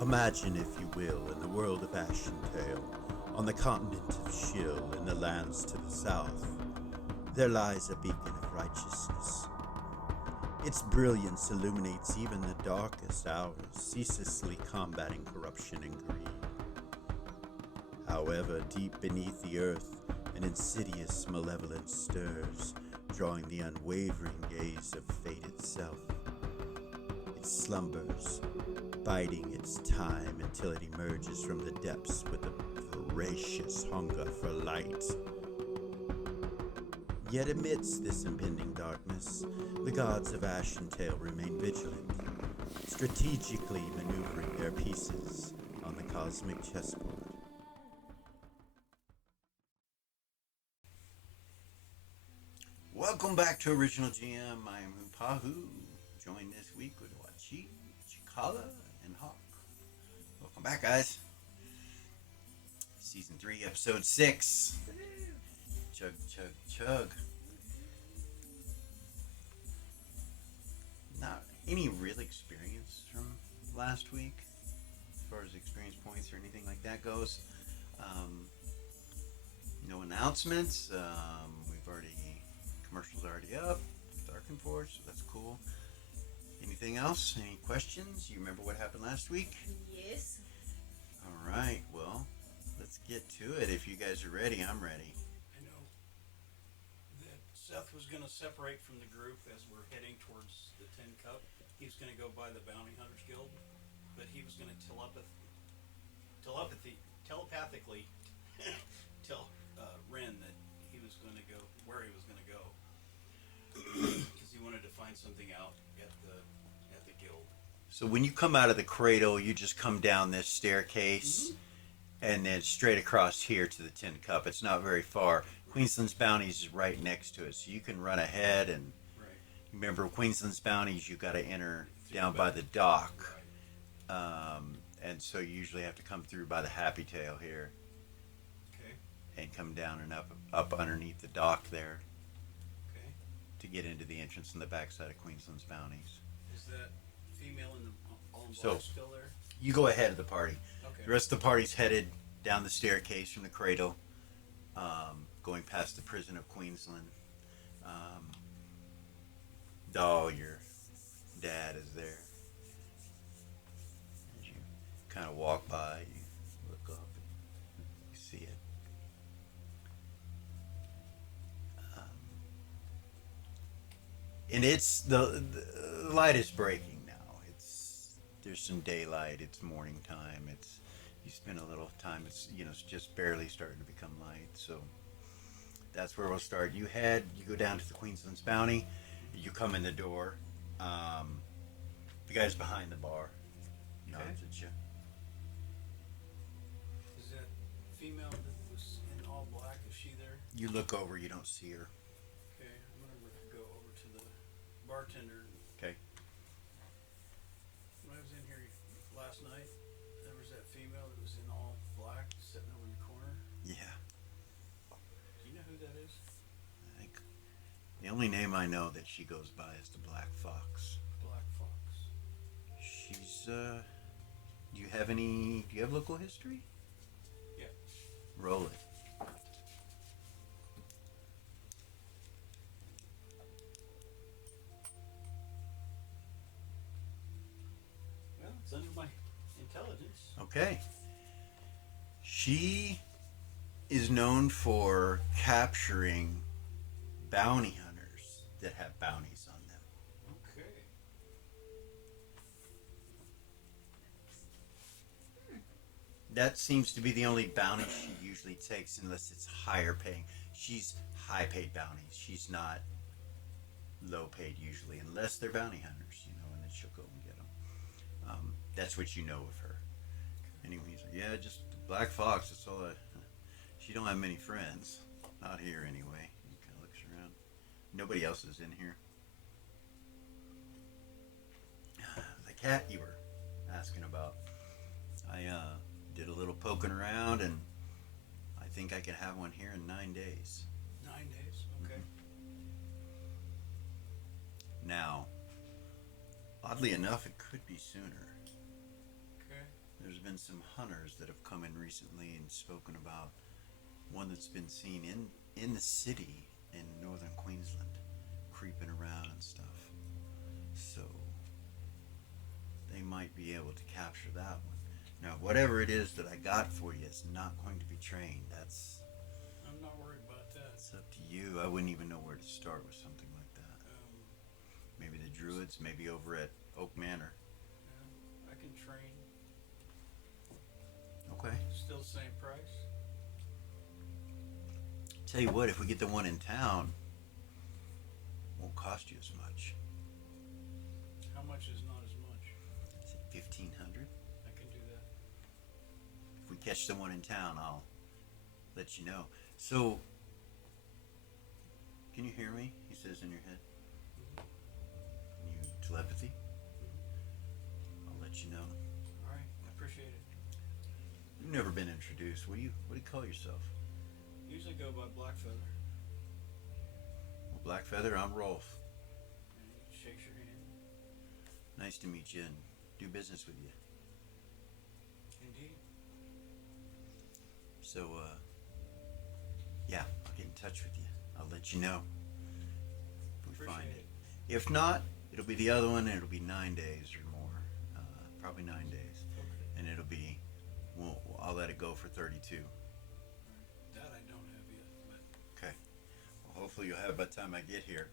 Imagine, if you will, in the world of Ashentale, on the continent of Shill, in the lands to the south, there lies a beacon of righteousness. Its brilliance illuminates even the darkest hours, ceaselessly combating corruption and greed. However, deep beneath the earth, an insidious malevolence stirs, drawing the unwavering gaze of fate itself. It slumbers, biding its time until it emerges from the depths with a voracious hunger for light. Yet amidst this impending darkness, the gods of Ashentale remain vigilant, strategically maneuvering their pieces on the cosmic chessboard. Welcome back to Original GM. I am Hupahu, joined this week with Hupahu Cikala and Hawk. Welcome back, guys. Season 3, Episode 6. Chug, chug, chug. Not any real experience from last week, as far as experience points or anything like that goes. No announcements. Commercials already up. Dark and Forge, so that's cool. Anything else? Any questions? You remember what happened last week? Yes. Alright, well, let's get to it. If you guys are ready, I'm ready. I know that Seth was going to separate from the group as we're heading towards the Tin Cup. He was going to go by the Bounty Hunters Guild, but he was going to telepathically tell Ren that he was going to go where he was going to go because he wanted to find something out at the guild. So when you come out of the cradle, you just come down this staircase and then straight across here to the Tin Cup. It's not very far. Queensland's Bounties is right next to it, so you can run ahead. And right. Remember, Queensland's Bounties, you got to enter down by the dock. Right. And so you usually have to come through by the Happy Tail here. Okay. And come down and up underneath the dock there. Okay. To get into the entrance on the backside of Queensland's Bounties. Is that female in the all in black So, still there? You go ahead of the party. Okay. The rest of the party's headed down the staircase from the cradle, going past the prison of Queensland. Your dad is there. As you kind of walk by, you look up and you see it. And it's the light is breaking now. There's some daylight. It's morning time. You spend a little time. It's just barely starting to become light. So that's where we'll start. You go down to the Queensland's Bounty. You come in the door. The guy's behind the bar. Nods at you. Is that female that was in all black? Is she there? You look over. You don't see her. Okay, I'm gonna go over to the bartender. Okay. When I was in here last night, there was that female that was in all black sitting over in the corner. Yeah. Do you know who that is? I think the only name I know that she goes by is the Black Fox. Black Fox. She's do you have local history? Yeah. Roll it. Well, it's under my intelligence. Okay. She is known for capturing bounty hunters that have bounties on them. Okay. That seems to be the only bounty she usually takes, unless it's higher paying. She's high paid bounties. She's not low paid usually, unless they're bounty hunters, and then she'll go and get them. That's what you know of her. Anyway, he's like, yeah, just the Black Fox. That's all. She don't have many friends. Not here, anyway. He kind of looks around. Nobody else is in here. The cat you were asking about. I did a little poking around, and I think I can have one here in 9 days. 9 days. Okay. Now, oddly enough, it could be sooner. Okay. there's been some hunters that have come in recently and spoken about one that's been seen in the city in northern Queensland, creeping around and stuff. So they might be able to capture that one. Now, whatever it is that I got for you is not going to be trained. I'm not worried about that. That's up to you. I wouldn't even know where to start with something like that. Maybe the Druids, maybe over at Oak Manor. Yeah, I can train. Okay. Still same price. Tell you what, if we get the one in town, it won't cost you as much. How much is not as much? Is it 1,500? I can do that. If we catch the one in town, I'll let you know. So, can you hear me? He says in your head. Can you telepathy? I'll let you know. All right, I appreciate it. You've never been introduced. What do you call yourself? Usually go by Blackfeather. Well, Blackfeather, I'm Rolf. And he shakes your hand. Nice to meet you and do business with you. Indeed. So, yeah, I'll get in touch with you. I'll let you know if we Appreciate find it. it. If not, it'll be the other one, and it'll be 9 days or more. Probably 9 days. Okay. And it'll be, well, I'll let it go for 32. That I don't have yet, but Okay. Well, hopefully you'll have it by the time I get here.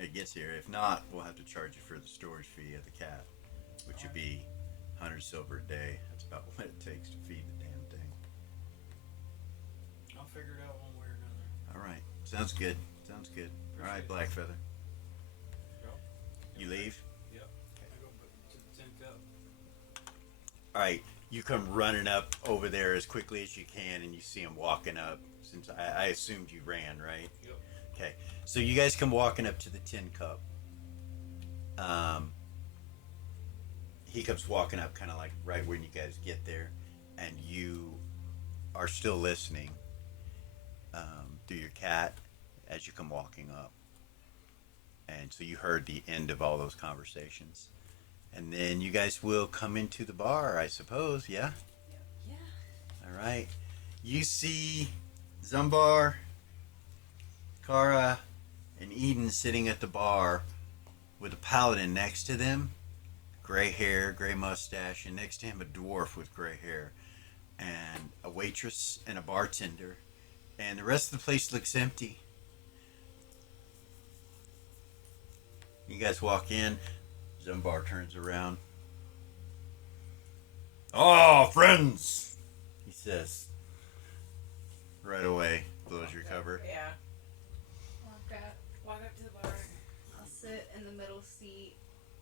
It gets here. If not, we'll have to charge you for the storage fee of the cat, which would be 100 silver a day. That's about what it takes to feed the damn thing. I'll figure it out one way or another. All right. Sounds good. Sounds good. All right, Blackfeather. Go. You leave? Yep. I go to the tin cup. All right. You come running up over there as quickly as you can, and you see him walking up. Since I assumed you ran, right? Yep. Okay. So you guys come walking up to the tin cup. He comes walking up kind of like right when you guys get there, and you are still listening through your cat as you come walking up. And so you heard the end of all those conversations. And then you guys will come into the bar, I suppose, yeah? Yeah. All right. You see Zumbar, Kara, and Eden sitting at the bar with a paladin next to them. Gray hair, gray mustache, and next to him a dwarf with gray hair. And a waitress and a bartender. And the rest of the place looks empty. You guys walk in. Zumbar turns around. "Oh, friends," he says. Right away, blows your cover. Yeah. Walk up to the bar. I'll sit in the middle seat,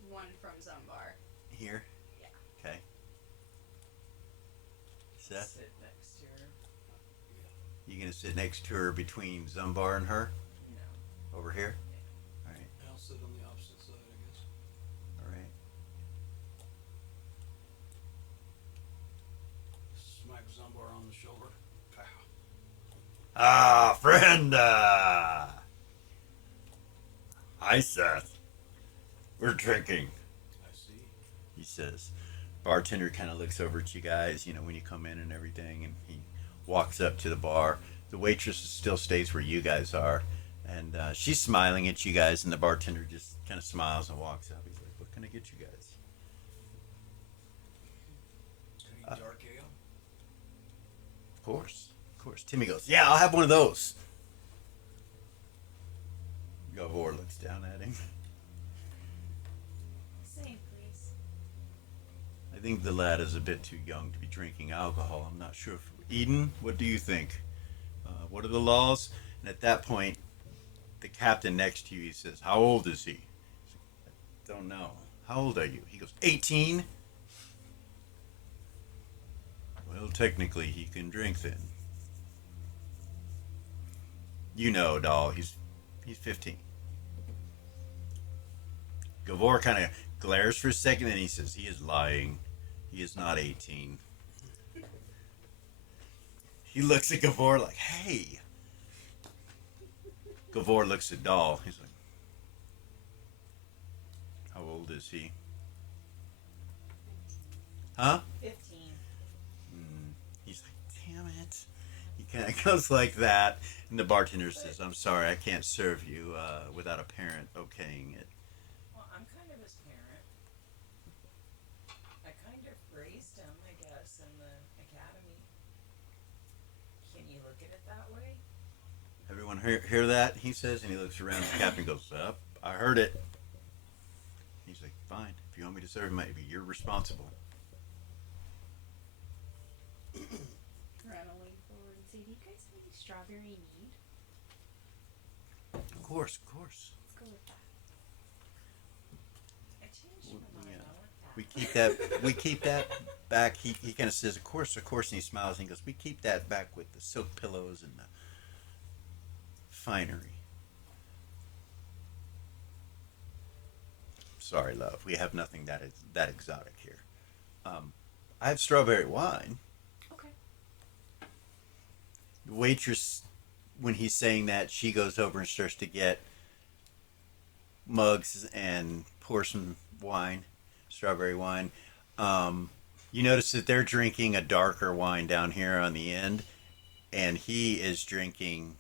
one from Zumbar. Here? Yeah. Okay. Seth, Sit next to her. you gonna sit next to her between Zumbar and her? No. Over here? Alright, I'll sit on the opposite side, I guess. alright. Smack Zumbar on the shoulder. Pow. Ah, friend! Hi, Seth. We're drinking, I see. he says. Bartender kind of looks over at you guys, when you come in and everything, and he walks up to the bar. The waitress still stays where you guys are, and she's smiling at you guys, and the bartender just kind of smiles and walks up. He's like, "What can I get you guys?" Any dark ale? Of course. Timmy goes, "Yeah, I'll have one of those." Gavor looks down at him. Same, please. I think the lad is a bit too young to be drinking alcohol. I'm not sure. Eden, what do you think? What are the laws? And at that point, the captain next to you, he says, "How old is he?" "I don't know." "How old are you?" He goes, 18. "Well, technically, he can drink then." Doll, he's 15. Gavor kind of glares for a second, and he says, "He is lying. He is not 18. He looks at Gavor like, "Hey." Gavor looks at Doll. He's like, "How old is he?" Huh? 15. He's like, damn it. He kind of goes like that, and the bartender says, I'm sorry, I can't serve you without a parent okaying it. Well, I'm kind of his parent. I kind of raised him, I guess, in the academy. Can you look at it that way? Everyone hear that? He says, and he looks around. The captain goes, up. I heard it. He's like, fine. If you want me to serve, maybe you're responsible. Ren will lean forward and say, "Do you guys have any strawberry mead?" Of course, of course. Let's go with that. I changed my mind. Yeah. I want that. We keep that back. He kind of says, of course, and he smiles and he goes, we keep that back with the silk pillows and the finery. Sorry, love. We have nothing that exotic here. I have strawberry wine. Okay. The waitress, when he's saying that, she goes over and starts to get mugs and pour some wine, strawberry wine. You notice that they're drinking a darker wine down here on the end, and he is drinking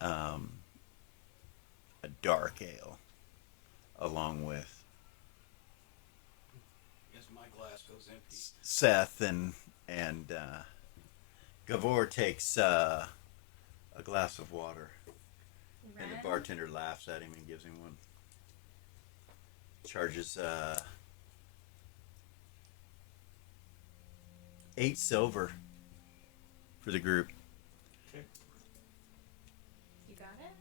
a dark ale along with I guess my glass goes empty. Seth and Gavor takes a glass of water, and the Ren? bartender laughs at him and gives him one. Charges 8 silver for the group. Okay. You got it?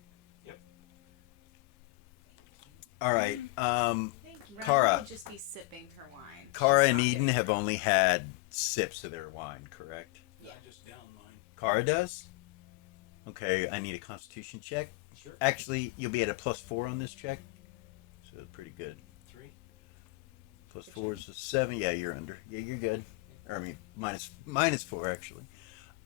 Yep. All right. Thank you. Ren Kara. would just be sipping her wine. Kara She's and not Eden getting have it. only had sips of their wine, correct? Yeah. I just downed mine. Kara does? Okay, I need a constitution check. Sure. Actually, you'll be at a +4 on this check. So pretty good. 3. +4 is a 7. Yeah, you're under. Yeah, you're good. Or I mean, minus 4 actually.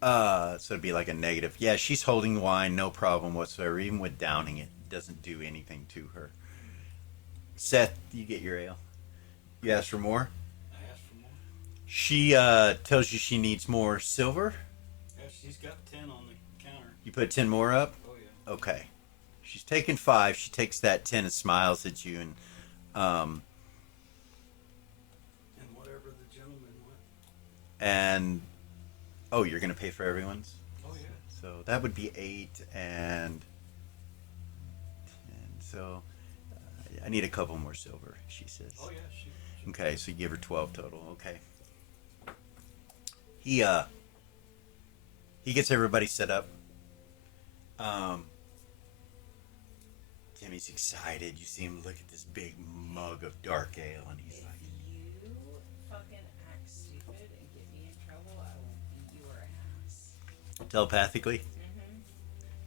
So it'd be like a negative. Yeah, she's holding the wine, no problem whatsoever. Even with downing it, it doesn't do anything to her. Seth, you get your ale. You ask for more. I asked for more. She tells you she needs more silver. Yeah, she's got 10 on the counter. You put 10 more up. Oh yeah. Okay. She's taking 5. She takes that 10 and smiles at you and And whatever the gentleman went. and oh, you're gonna pay for everyone's. Oh yeah. So that would be 8 and 10. So I need a couple more silver. She says. Oh yeah. She Okay, so you give her 12 total. Okay. He gets everybody set up. Timmy's excited. You see him look at this big mug of dark ale, and he's If like, you fucking act stupid and get me in trouble, I will beat your ass. telepathically. Mm-hmm.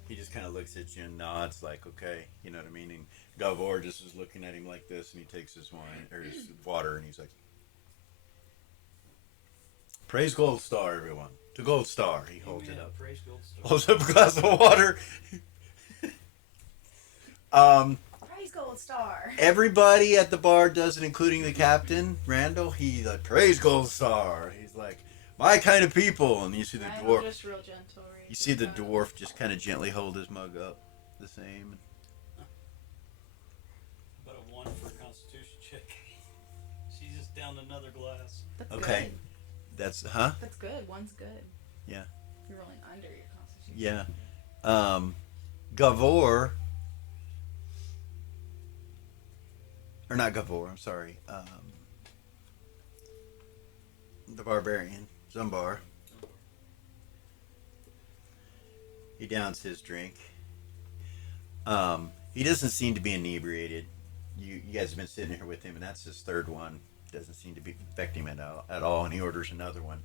He just kind of looks at you and nods, like, okay, you know what I mean? And Gavor just is looking at him like this, and he takes his wine, or his water, and he's like, praise Gold Star, everyone. To Gold Star. He holds it Amen. up. Praise Gold Star. Holds up a glass of water. Praise Gold Star. Everybody at the bar does it, including the captain, Randall. He like, praise Gold Star. He's like, my kind of people. And you see the Ren dwarf. will just real gentle. raise You his see the cup. dwarf just kind of gently hold his mug up, the same. About a 1 for a constitution check. She's just down another glass. That's Okay. Good. That's That's good. One's good. Yeah. You're rolling under your constitution. Yeah. Gavor. Or not Gavor, I'm sorry. The barbarian, Zumbar. He downs his drink. He doesn't seem to be inebriated. You guys have been sitting here with him, and that's his third one. Doesn't seem to be affecting him at all, and he orders another one.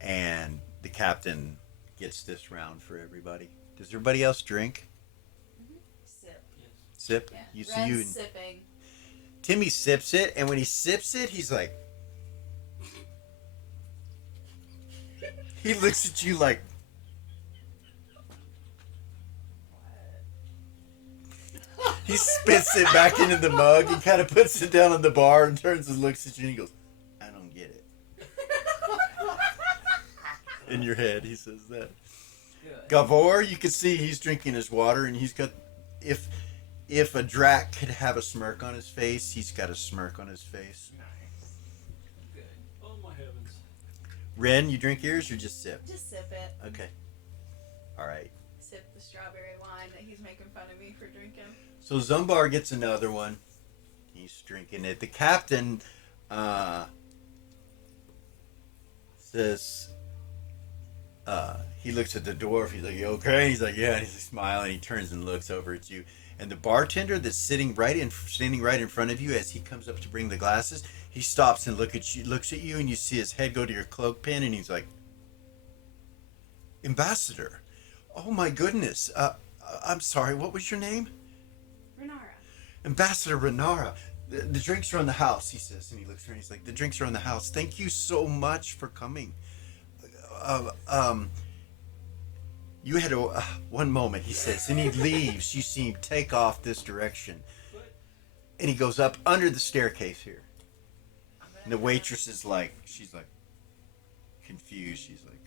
And the captain gets this round for everybody. Does everybody else drink? Sip. Yes. Sip? Yeah. You see Ren's you. sipping. Timmy sips it, and when he sips it, he's like. He looks at you like. What? He spits it back into the mug. He kind of puts it down on the bar and turns and looks at you and he goes, I don't get it. In your head, he says that. Good. Gavor, you can see he's drinking his water and he's got, if a Drac could have a smirk on his face, he's got a smirk on his face. Nice. Good. Oh my heavens. Ren, you drink yours or just sip? Just sip it. Okay. All right. Sip the strawberry wine that he's making fun of me for drinking. So Zumbar gets another one. He's drinking it. The captain says, he looks at the dwarf. He's like, you okay? He's like, yeah. And he's like, smiling. He turns and looks over at you. And the bartender that's standing right in front of you as he comes up to bring the glasses, he stops and looks at you, and you see his head go to your cloak pin, and he's like, Ambassador. Oh my goodness. I'm sorry. What was your name? Renara. Ambassador Renara. The drinks are on the house, he says, and he looks around. He's like, the drinks are on the house. Thank you so much for coming. You had one moment, he says, and he leaves. You see him take off this direction, and he goes up under the staircase here. And the waitress is like, she's like confused. She's like,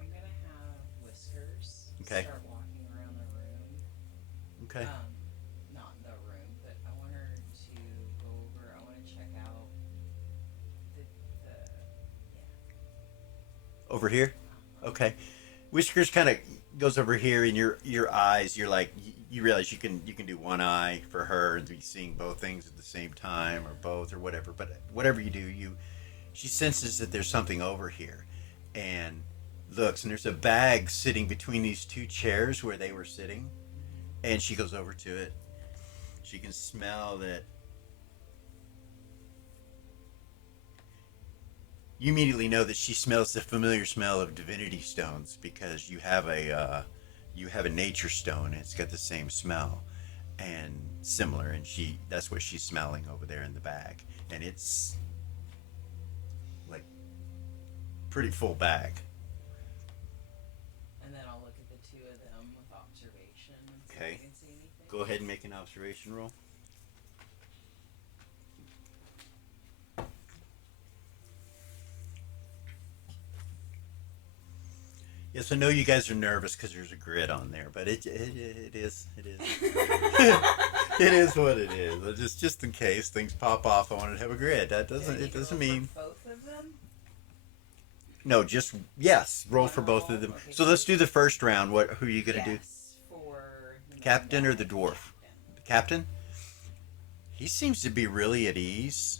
I'm gonna have Whiskers Okay. start walking around the room. okay. Not the room, but I want her to go over. I want to check out the Over here? Okay. Whiskers kind of goes over here, and your eyes, you're like, you realize you can do one eye for her and be seeing both things at the same time, or both, or whatever. But whatever you do, she senses that there's something over here, and looks, and there's a bag sitting between these two chairs where they were sitting, and she goes over to it. She can smell that. You immediately know that she smells the familiar smell of divinity stones, because you have a nature stone, and it's got the same smell and similar, and that's what she's smelling over there in the bag, and it's like pretty full bag. and then I'll look at the two of them with observation and see Okay. if I can see anything. Go ahead and make an observation roll. Yes, I know you guys are nervous because there's a grid on there, but it is it is what it is. Just in case things pop off, I wanted to have a grid. That Do I doesn't need it to doesn't roll for mean both of them. no. Just yes, roll for both of them. Okay. So let's do the first round. Who are you gonna do? Yes, for the Captain man or the guy. dwarf? Captain. The captain? He seems to be really at ease,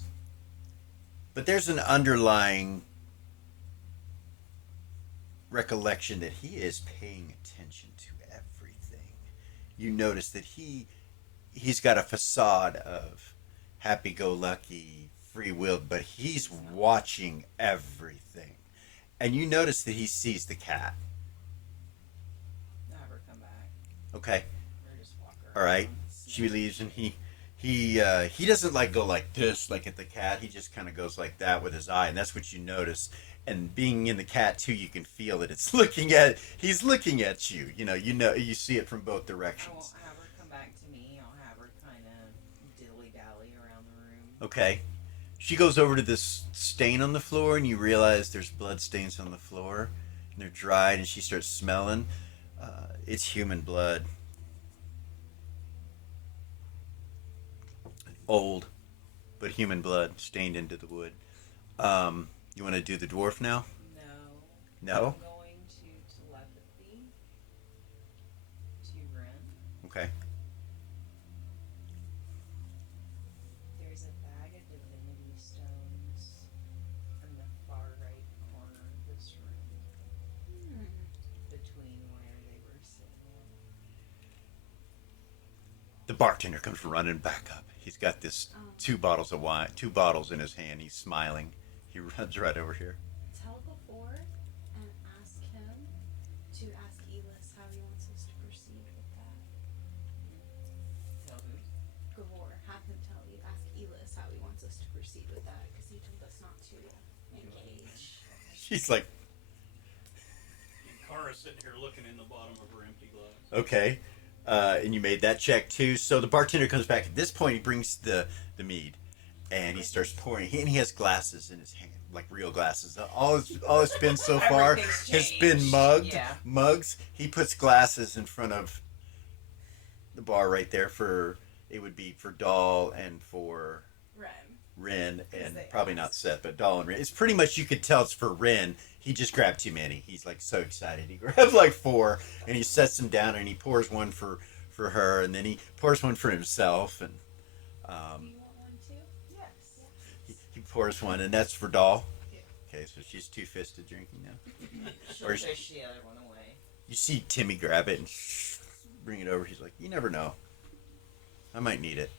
but there's an underlying recollection that he is paying attention to everything. You notice that he's got a facade of happy-go-lucky, free-willed, but he's watching everything. And you notice that he sees the cat. Have her come back. Okay. Or just walk her All right. around, She see. leaves, and he doesn't like go like this, like at the cat. He just kind of goes like that with his eye, and that's what you notice. And being in the cat too, you can feel that he's looking at you. You see it from both I won't directions. have her come back to me. I'll have her kind of dilly-dally around the room. Okay. She goes over to this stain on the floor, and you realize there's blood stains on the floor, and they're dried, and she starts smelling. It's human blood. Old, but human blood stained into the wood. You want to do the dwarf now? No. No? I'm going to telepathy to Ren. Okay. There's a bag of divinity stones in the far right corner of this room, between where they were sitting. The bartender comes running back up. He's got this two bottles of wine, 2 bottles in his hand. He's smiling. He runs right over here. Tell Gavor and ask him to ask Elis how he wants us to proceed with that. Tell who? Gavor, have him ask Elis how he wants us to proceed with that, because he told us not to engage. She's like, And Kara's sitting here looking in the bottom of her empty glass. okay. And you made that check too. So the bartender comes back. At this point, he brings the mead, and he starts pouring. And he has glasses in his hand, like real glasses. All it's been so far Everything's has been changed. mugs. He puts glasses in front of the bar right there for it would be for Doll and for Ren. Ren and they probably not asked. Seth, but Doll and Ren. It's pretty much you could tell it's for Ren. He just grabbed too many. He's like so excited. He grabs like 4 and he sets them down and he pours one for her and then he pours one for himself and Do you want one too? Yes. he pours one and that's for Doll. Yeah. Okay, so she's two-fisted drinking now. She'll Or- fish the other one away. You see Timmy grab it and bring it over. He's like, you never know. I might need it.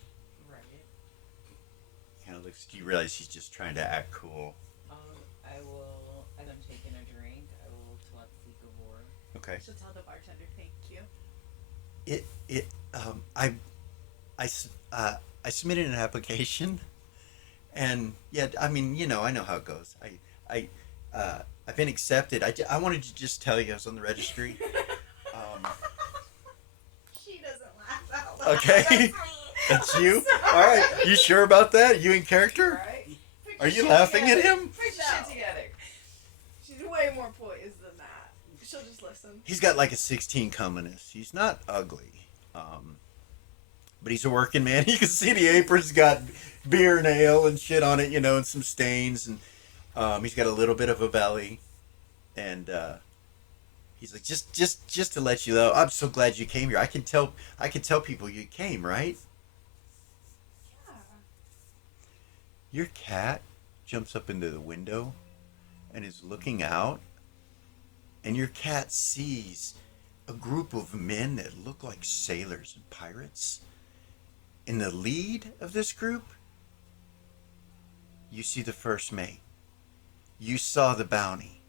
Right. Kind of looks. Do you realize he's just trying to act cool? I will, as I'm taking a drink, I will telepathy Gavor. Okay. She'll tell the bartender thank you. I submitted an application, and yeah, I mean, I know how it goes. I've been accepted. I wanted to just tell you I was on the registry. She doesn't laugh out loud. Okay. That's me. That's you. I'm All right. sorry. You sure about that? You in character? Right? Are you laughing at him? Put your shit together. She's way more poised than that. She'll just listen. He's got like a 16 communist. He's not ugly. But he's a working man. You can see the apron's got beer and ale and shit on it, and some stains. And he's got a little bit of a belly. And he's like, just to let you know, I'm so glad you came here. I can tell people you came, right? Yeah. Your cat jumps up into the window and is looking out. And your cat sees a group of men that look like sailors and pirates. In the lead of this group, you see the first mate. You saw the bounty.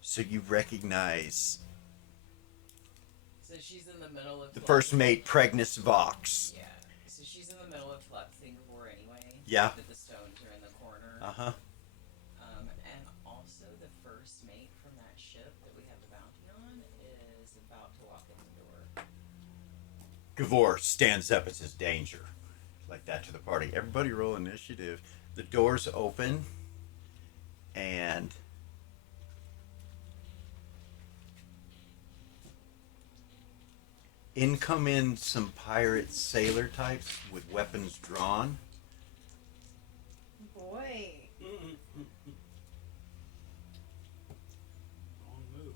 So you recognize So she's in the middle of the first mate, Pregnus Vox. Yeah. So she's in the middle of telepathy Gavor anyway. Yeah. That the stones are in the corner. Uh-huh. And also the first mate from that ship that we have the bounty on is about to walk in the door. Gavor stands up and says, danger. Like that to the party. Everybody roll initiative. The doors open. And in come in some pirate sailor types with weapons drawn. Boy. Wrong move.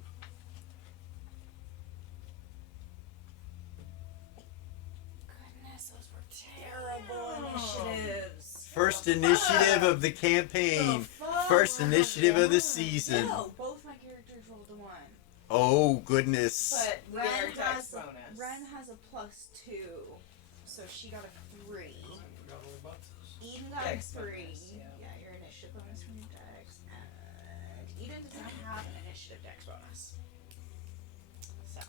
Goodness, those were terrible initiatives. First initiative of the campaign. First initiative of the season. No, both my characters rolled a 1. Oh, goodness. But we Ren get our has dex bonus. Ren has a +2, so she got a 3. I forgot all about this. Eden got Dex a 3. bonus, yeah. Your initiative bonus from your dex. And Eden does not have an initiative dex bonus. So.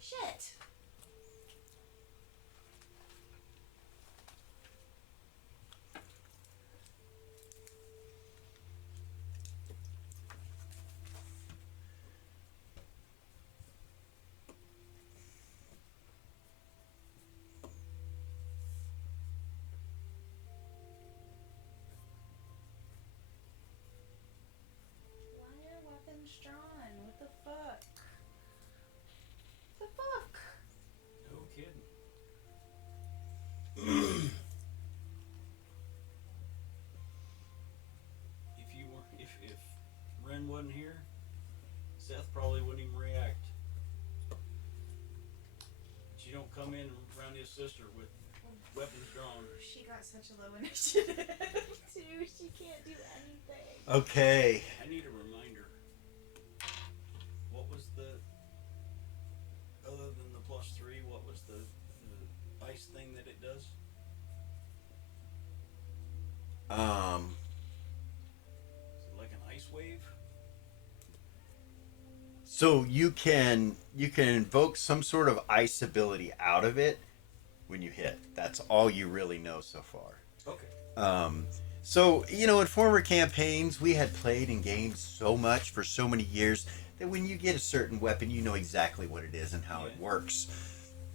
Shit. Why are weapons drawn? What the fuck? The fuck? No kidding. If Ren wasn't here, Seth probably wouldn't even react. But you don't come in around his sister with weapons drawn. She got such a low initiative too. She can't do anything. Okay. I need a reminder. What was the other than the +3? What was the ice thing that it does? Is it like an ice wave? So you can invoke some sort of ice ability out of it when you hit. That's all you really know so far. Okay. So in former campaigns we had played in games so much for so many years when you get a certain weapon, you know exactly what it is and how it Yeah. works.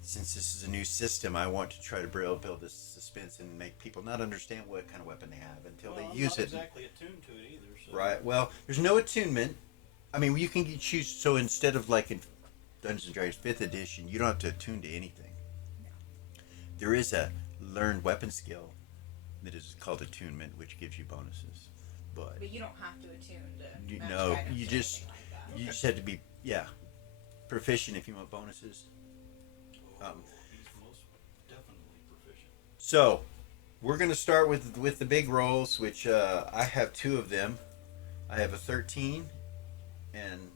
Since this is a new system, I want to try to build this suspense and make people not understand what kind of weapon they have until Well, they I'm use not it. exactly attuned to it either. So. Right. Well, there's no attunement. I mean, you can choose. So instead of like in Dungeons and Dragons 5th edition, you don't have to attune to anything. No. There is a learned weapon skill that is called attunement, which gives you bonuses. But But you don't have to attune to. You- magic no, items you or just- anything like that. you just have to be proficient if you want bonuses. Oh, he's most definitely proficient. So we're gonna start with the big rolls, which I have two of them. I have a 13 and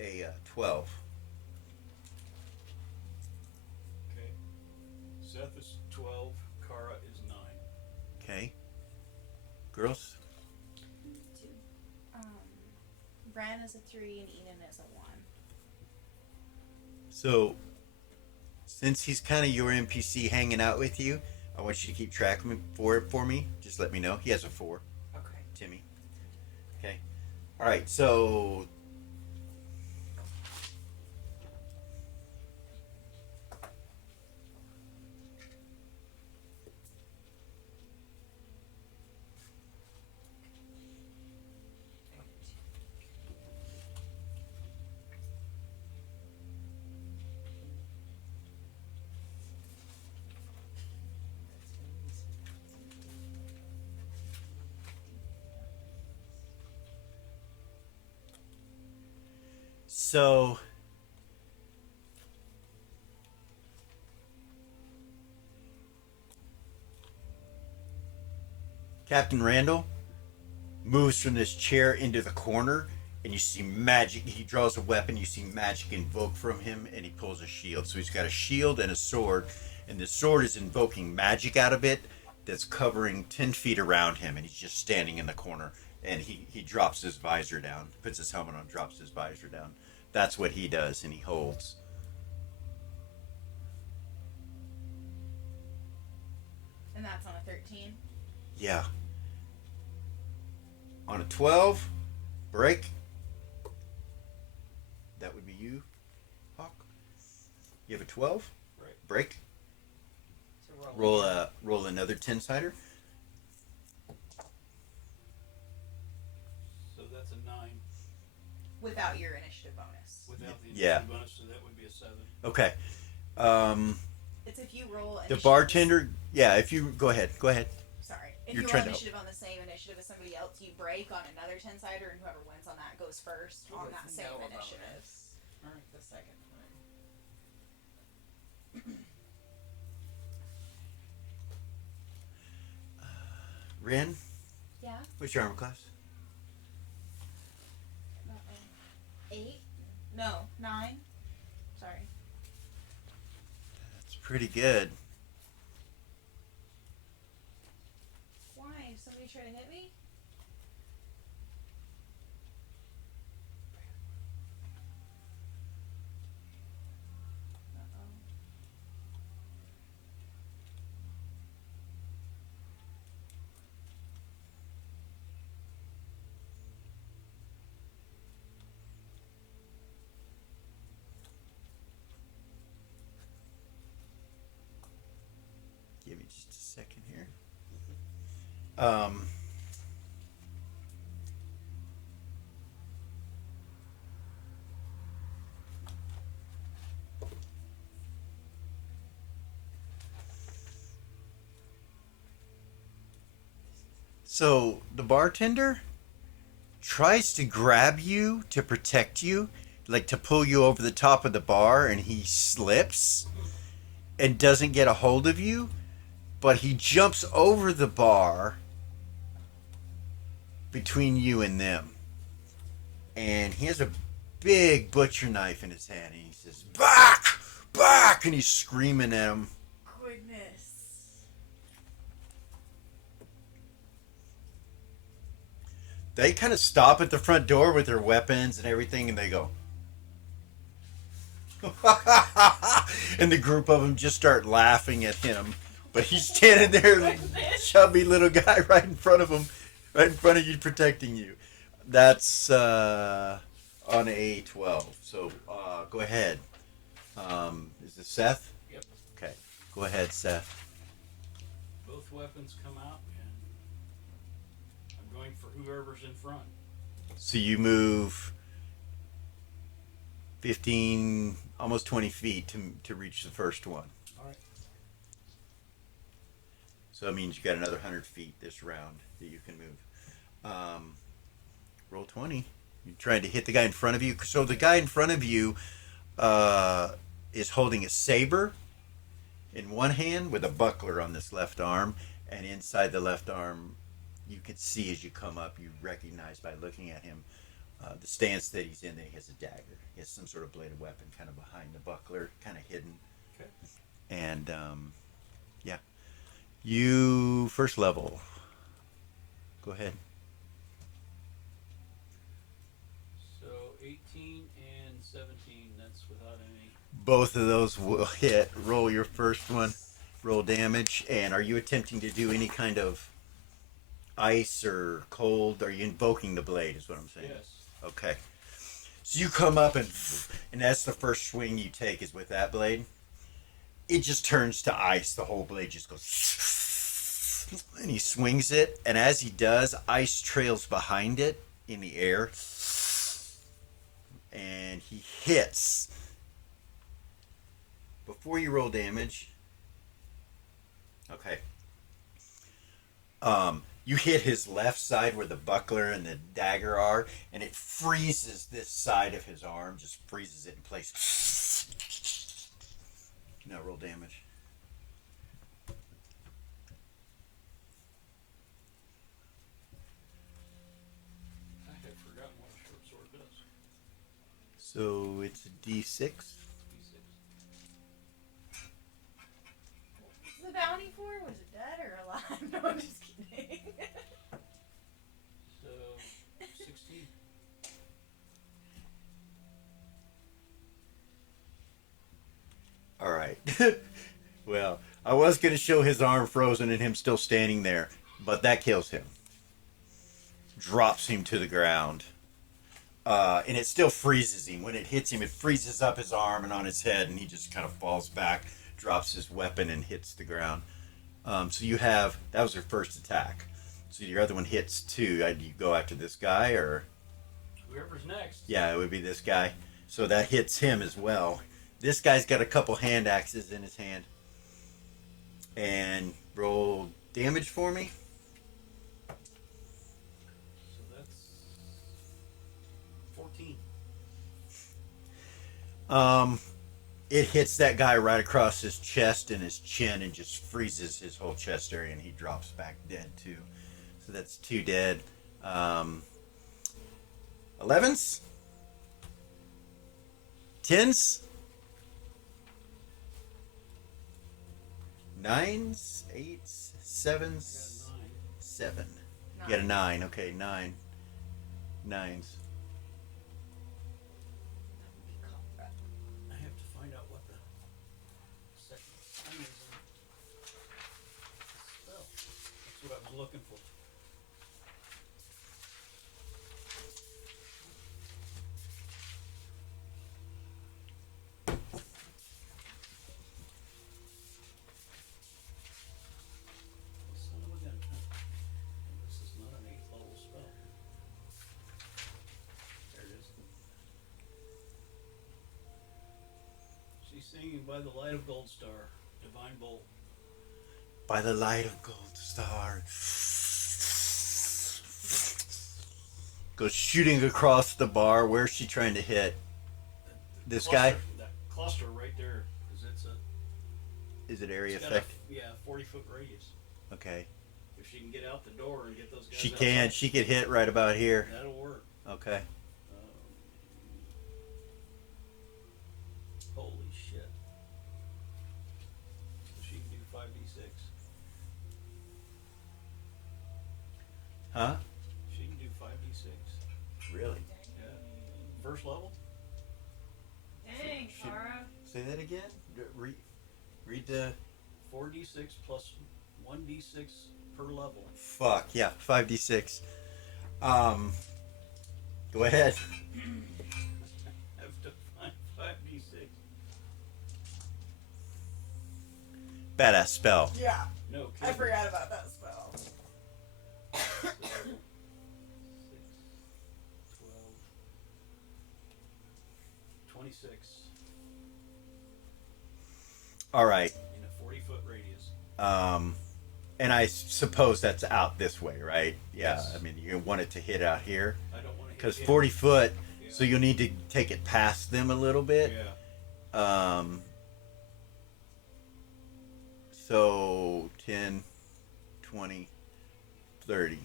a 12. Okay. Seth is 12. Kara is 9. Okay. Girls. 2. Bran is a 3 and Enon is a 1. So since he's kind of your NPC hanging out with you, I want you to keep track of him for me. Just let me know. He has a 4. Okay. Timmy. Okay. All right. So so Captain Randall moves from this chair into the corner, and you see magic. He draws a weapon. You see magic invoke from him, and he pulls a shield. So he's got a shield and a sword, and the sword is invoking magic out of it that's covering 10 feet around him, and he's just standing in the corner. And he drops his visor down, puts his helmet on, drops his visor down. That's what he does, and he holds. And that's on a 13. Yeah. On a 12, break. That would be you, Hawk. You have a 12, Right. break. So roll. Roll another 10-sider. So that's a 9 Without your initiative bonus. without the Yeah. initiative bonus, so that would be a 7. Okay. It's if you roll The initiative. bartender. Yeah. If you go ahead. Go ahead. Sorry. If You're you roll trying to- initiative on the same initiative as somebody else, you break on another 10-sider, and whoever wins on that goes first on With that same no initiative. bonus. Alright, the second one. Ren, Yeah. what's your armor class? 8? No, 9. Sorry. That's pretty good. Why? Somebody try to hit me? Uh-oh. Give me just a second here. Um. So the bartender tries to grab you to protect you, like to pull you over the top of the bar, and he slips and doesn't get a hold of you, but he jumps over the bar between you and them. And he has a big butcher knife in his hand, and he says, "Back! Back!" And he's screaming at him. Goodness. They kind of stop at the front door with their weapons and everything, and they go. And the group of them just start laughing at him. But he's standing there, chubby little guy right in front of him, right in front of you, protecting you. That's on a 12. So go ahead. Is it Seth? Yep. Okay. Go ahead, Seth. Both weapons come out, and I'm going for whoever's in front. So you move 15, almost 20 feet to reach the first one. All right. So that means you got another 100 feet this round that you can move. Roll 20. You're trying to hit the guy in front of you. So the guy in front of you is holding a saber in one hand with a buckler on this left arm, and inside the left arm, you can see as you come up, you recognize by looking at him the stance that he's in, that he has a dagger. He has some sort of bladed weapon kind of behind the buckler, kind of hidden. Okay. And yeah, you first level. Go ahead. So 18 and 17. That's without any. Both of those will hit. Roll your first one. Roll damage. And are you attempting to do any kind of ice or cold? Are you invoking the blade is what I'm saying? Yes. Okay. So you come up and that's the first swing you take is with that blade. It just turns to ice. The whole blade just goes and he swings it. And as he does, ice trails behind it in the air. And he hits. Before you roll damage, okay. You hit his left side where the buckler and the dagger are, and it freezes this side of his arm, just freezes it in place. Now roll damage. I had forgotten what a short sword does. So it's a D6. D6. What's the bounty for? Was it dead or alive? No, I'm just kidding. So 16. All right. Well, I was going to show his arm frozen and him still standing there, but that kills him. Drops him to the ground. And it still freezes him. When it hits him, it freezes up his arm and on his head, and he just kind of falls back, drops his weapon, and hits the ground. So you have, that was your first attack. So your other one hits too. Do you go after this guy, or? Whoever's next. Yeah, it would be this guy. So that hits him as well. This guy's got a couple hand axes in his hand. And roll damage for me. So that's 14. It hits that guy right across his chest and his chin and just freezes his whole chest area, and he drops back dead too. So that's 2 dead. 11s? 10s? 9s? 8s? 7s? 7. You got a 9. Okay, 9. 9s. I have to find out what the second thing is in the spell. That's what I was looking for. Son of a gun. This is not an 8th level spell. There it is. She's singing by the light of Gold Star, Divine Bolt. By the light of Gold Star. Goes shooting across the bar. Where's she trying to hit? This guy? That cluster right there, because it's a Is it area it's got a, effect? 40-foot radius. Okay. If she can get out the door and get those guys She outside, can. She could hit right about here. that'll work. Okay. Holy shit. So she can do 5d6. Huh? She can do 5d6. Really? Yeah. First level? Dang, Should- Kara. Say that again? Read the... 4d6 plus 1d6 per level. Fuck, yeah. 5d6. Go ahead. Have to find 5d6. Badass spell. Yeah, No, I kidding. forgot about that spell. 6, 12, 26 All right. in a 40-foot radius. And I suppose that's out this way, right? Yeah. Yes. I mean, you want it to hit out here I don't want to hit because him. 40 foot. Yeah. So you'll need to take it past them a little bit. Yeah. So 10, 20, 30.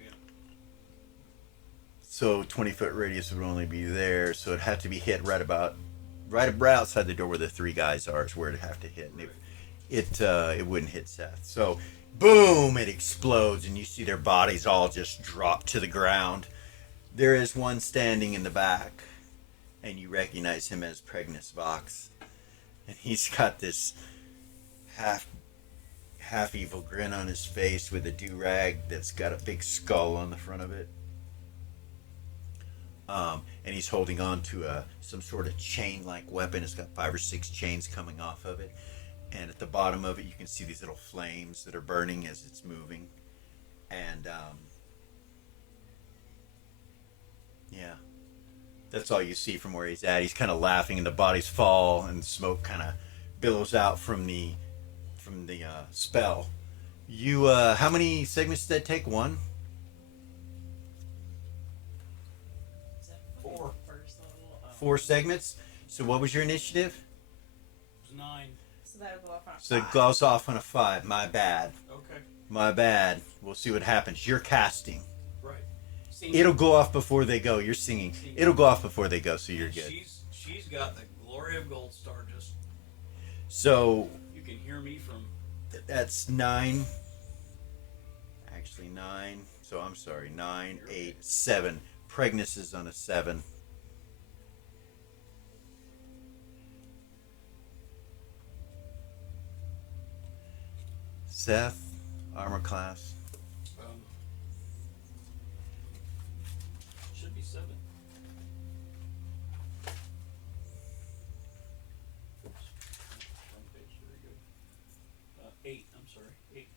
Yeah. So 20-foot radius would only be there. So it'd have to be hit right outside the door where the three guys are is where it'd have to hit. And it wouldn't hit Seth. So boom, it explodes and you see their bodies all just drop to the ground. There is one standing in the back and you recognize him as Pregnus Vox. And he's got this half evil grin on his face with a do-rag that's got a big skull on the front of it. And he's holding on to some sort of chain-like weapon. It's got 5 or 6 chains coming off of it. And at the bottom of it, you can see these little flames that are burning as it's moving. And, yeah. That's all you see from where he's at. He's kind of laughing, and the bodies fall, and smoke kind of billows out from the spell. You, how many segments did that take? 1? Is that 4. first level? 4 segments? So what was your initiative? It was 9. So that'll go off on a So it 5. goes off on a 5. My bad. Okay. My bad. We'll see what happens. You're casting. Right. See, It'll go off before they go. You're singing. It'll go off before they go, so you're good. She's got the glory of Gold Star. Just So you can hear me from. that's 9. Actually 9. So I'm sorry. 9, 8, 7. Pregnus is on a 7. Seth, armor class. Should be 7. Oops. Wrong page. Very good. 8. I'm sorry. 8.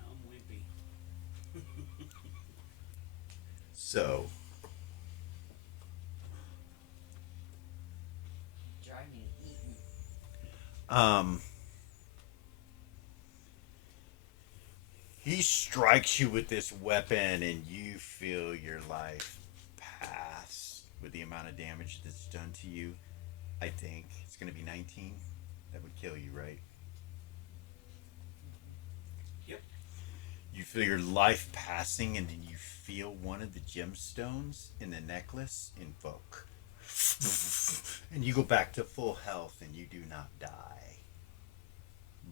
I'm wimpy. So Drive me eaten. He strikes you with this weapon and you feel your life pass with the amount of damage that's done to you. I think it's going to be 19. That would kill you, right? Yep. You feel your life passing and then you feel one of the gemstones in the necklace invoke. And you go back to full health and you do not die.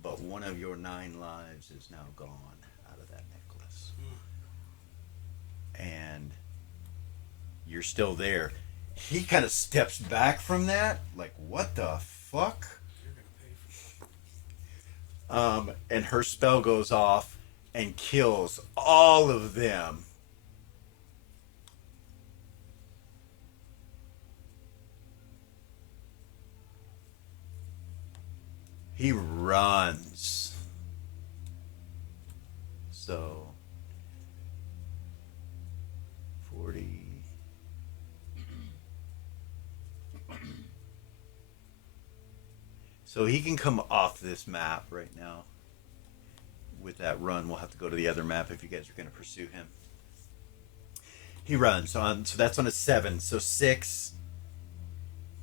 But one of your 9 lives is now gone out of that necklace. And you're still there. He kind of steps back from that, like, what the fuck? You're gonna pay for And her spell goes off and kills all of them. He runs. So 40. So he can come off this map right now. With that run, we'll have to go to the other map if you guys are going to pursue him. He runs on, so that's on a 7. So 6,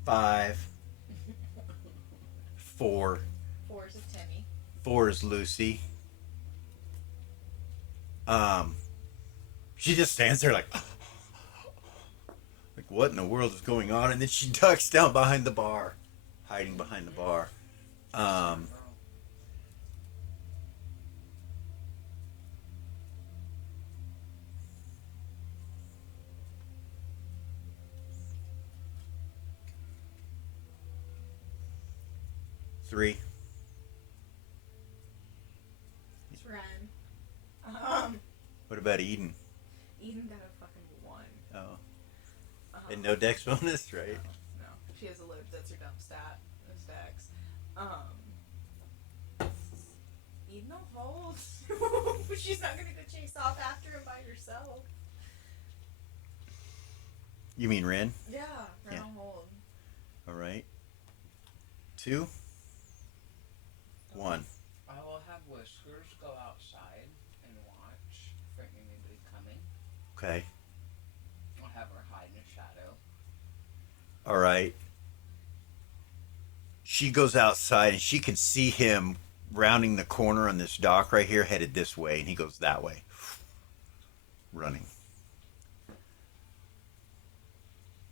5, 4. 4 is a Timmy. 4 is Lucy. She just stands there like what in the world is going on? And then she ducks down behind the bar, hiding behind the bar. Three. Ren. What about Eden? Eden got a fucking 1. Oh. And no dex bonus, right? No. She has a live. That's her dump stat. Those dex. Eden will hold. She's not gonna go chase off after him by herself. You mean Ren? Yeah, Ren Yeah. will hold. All right. 2. 1. I will have Whiskers go outside and watch for anybody coming. Okay. I'll have her hide in a shadow. All right. She goes outside and she can see him rounding the corner on this dock right here, headed this way, and he goes that way, running.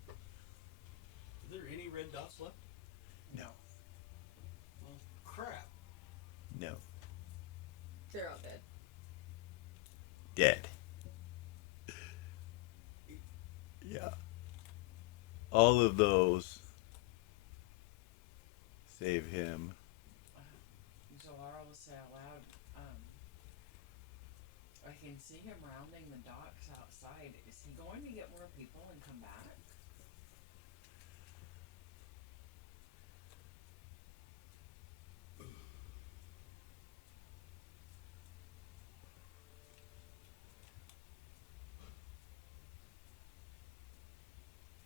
Are there any red dots left? No. Well, crap. No. They're all dead. Dead. Yeah. All of those save him. Zohara will say out loud, I can see him rounding the docks outside. Is he going to get more people and come back?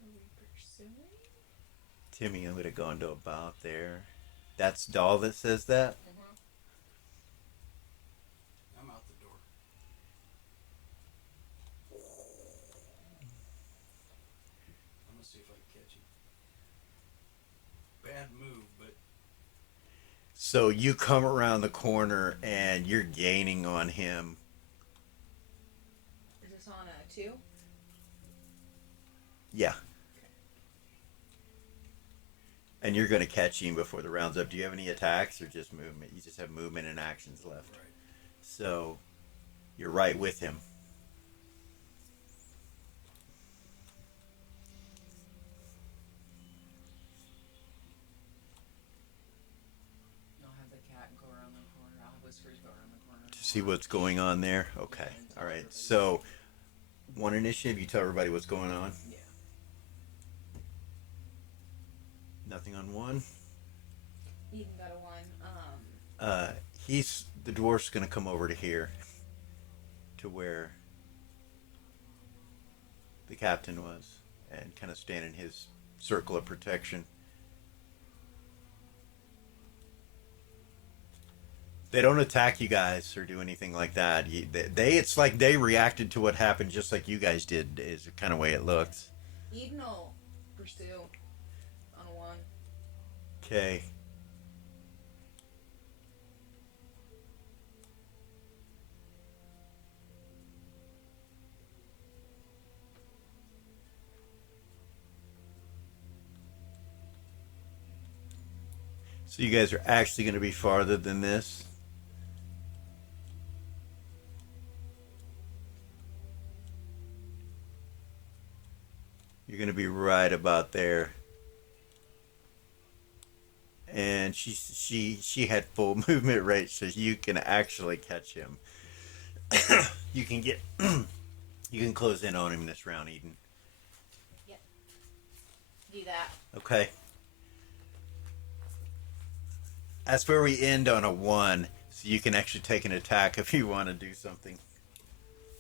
Are we pursuing? Timmy would have gone to about there. That's Doll that says that? I'm out the door. I'm gonna see if I can catch him. Bad move, but So you come around the corner and you're gaining on him. Is this on a 2? Yeah. And you're going to catch him before the round's up. Do you have any attacks or just movement? You just have movement and actions left. right. So you're right with him. I'll have the cat go around the corner. I'll have Whiskers go around the corner. To see what's going on there. Okay. All right. So one initiative, you tell everybody what's going on. Yeah. Nothing on 1. Eden got a 1. The dwarf's going to come over to here, to where the captain was, and kind of stand in his circle of protection. They don't attack you guys or do anything like that. It's like they reacted to what happened just like you guys did, is the kind of way it looked. Eden will pursue on a 1. Okay. So you guys are actually going to be farther than this. You're going to be right about there. And she had full movement rate, so you can actually catch him. You can get you can close in on him this round, Eden. Yep. Do that. Okay. That's where we end on a 1, so you can actually take an attack if you want to do something.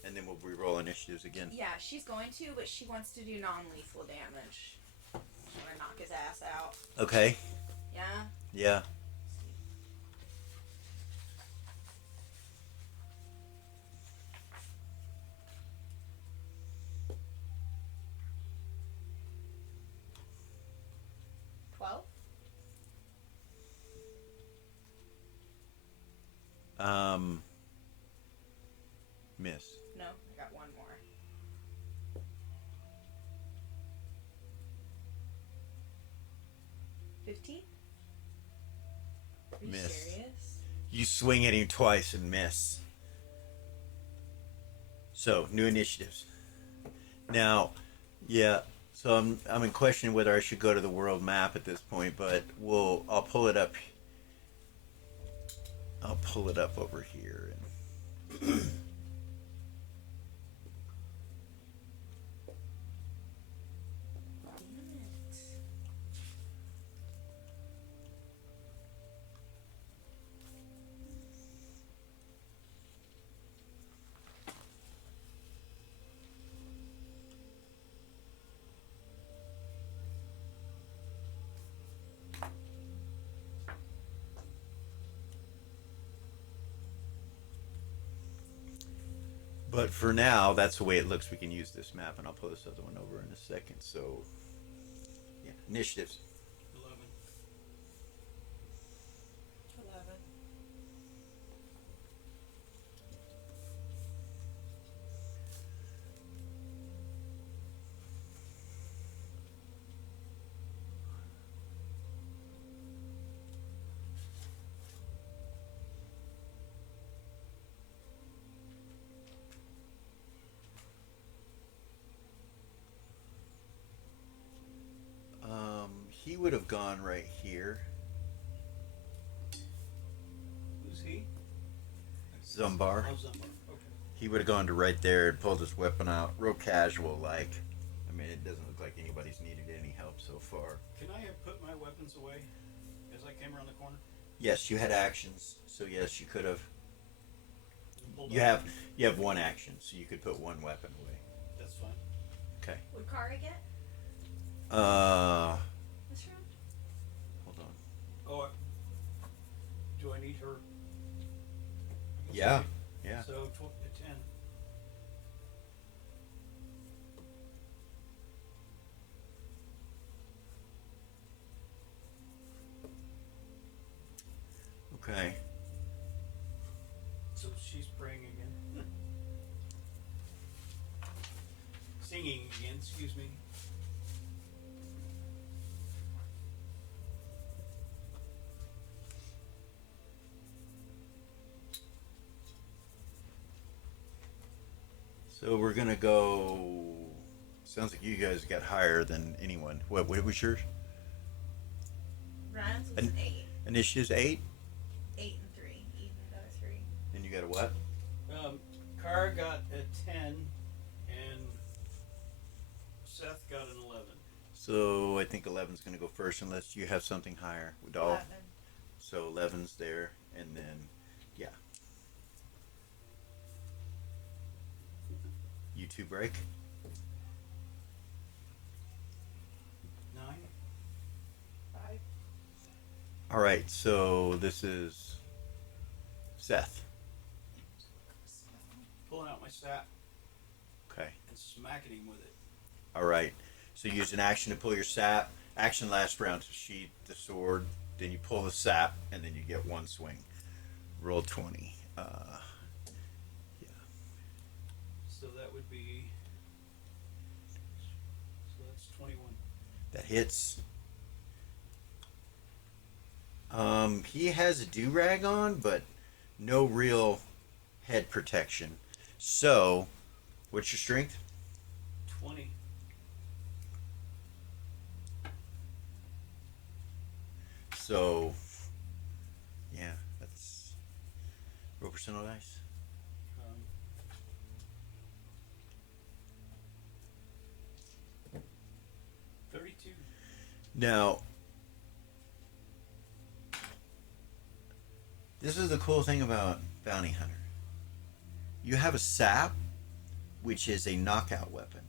And then we'll re-roll initiatives again. Yeah, she's going to, but she wants to do non-lethal damage. She want to knock his ass out. Okay. Yeah? Yeah. Miss. No, I got 1 more. $15? Are you Miss. serious? You swing at him twice and miss. So, new initiatives. Now, yeah, so I'm in question whether I should go to the world map at this point, but I'll pull it up. I'll pull it up over here. And Damn it. but for now, that's the way it looks. We can use this map, and I'll pull this other one over in a second. So, yeah, initiatives. 11. 11. He would have gone right here. Who's he? Zumbar. Oh, Zumbar. Okay. He would have gone to right there and pulled his weapon out, real casual like. I mean, it doesn't look like anybody's needed any help so far. Can I have put my weapons away as I came around the corner? Yes, you had actions, so yes, you could have. Pulled You up. have one action, so you could put one weapon away. That's fine. Okay. Would Kara get Uh, this round? hold on. Oh, do I need her? I guess Yeah, I do. yeah. So 10. Okay. So she's praying again. Singing again, excuse me. So we're gonna go. Sounds like you guys got higher than anyone. What was yours? Ryan's was An- an 8. Initiative's 8, 8 and 3. Even got a 3. and you got a what? Kara got a 10, and Seth got an 11. So I think 11's gonna go first, unless you have something higher. With all. 11. So 11's there, and then yeah. You two break. 9. 5. All right. So this is Seth. Pulling out my sap Okay. and smacking him with it. All right. So you use an action to pull your sap. Action last round to sheath the sword. Then you pull the sap, and then you get one swing. Roll 20. Yeah. So that would be. So that's 21. That hits. He has a do-rag on, but no real head protection. So, what's your strength? 20. So, yeah, that's roll percent on dice. Um, 32. Now, this is the cool thing about Bounty Hunter. You have a sap, which is a knockout weapon,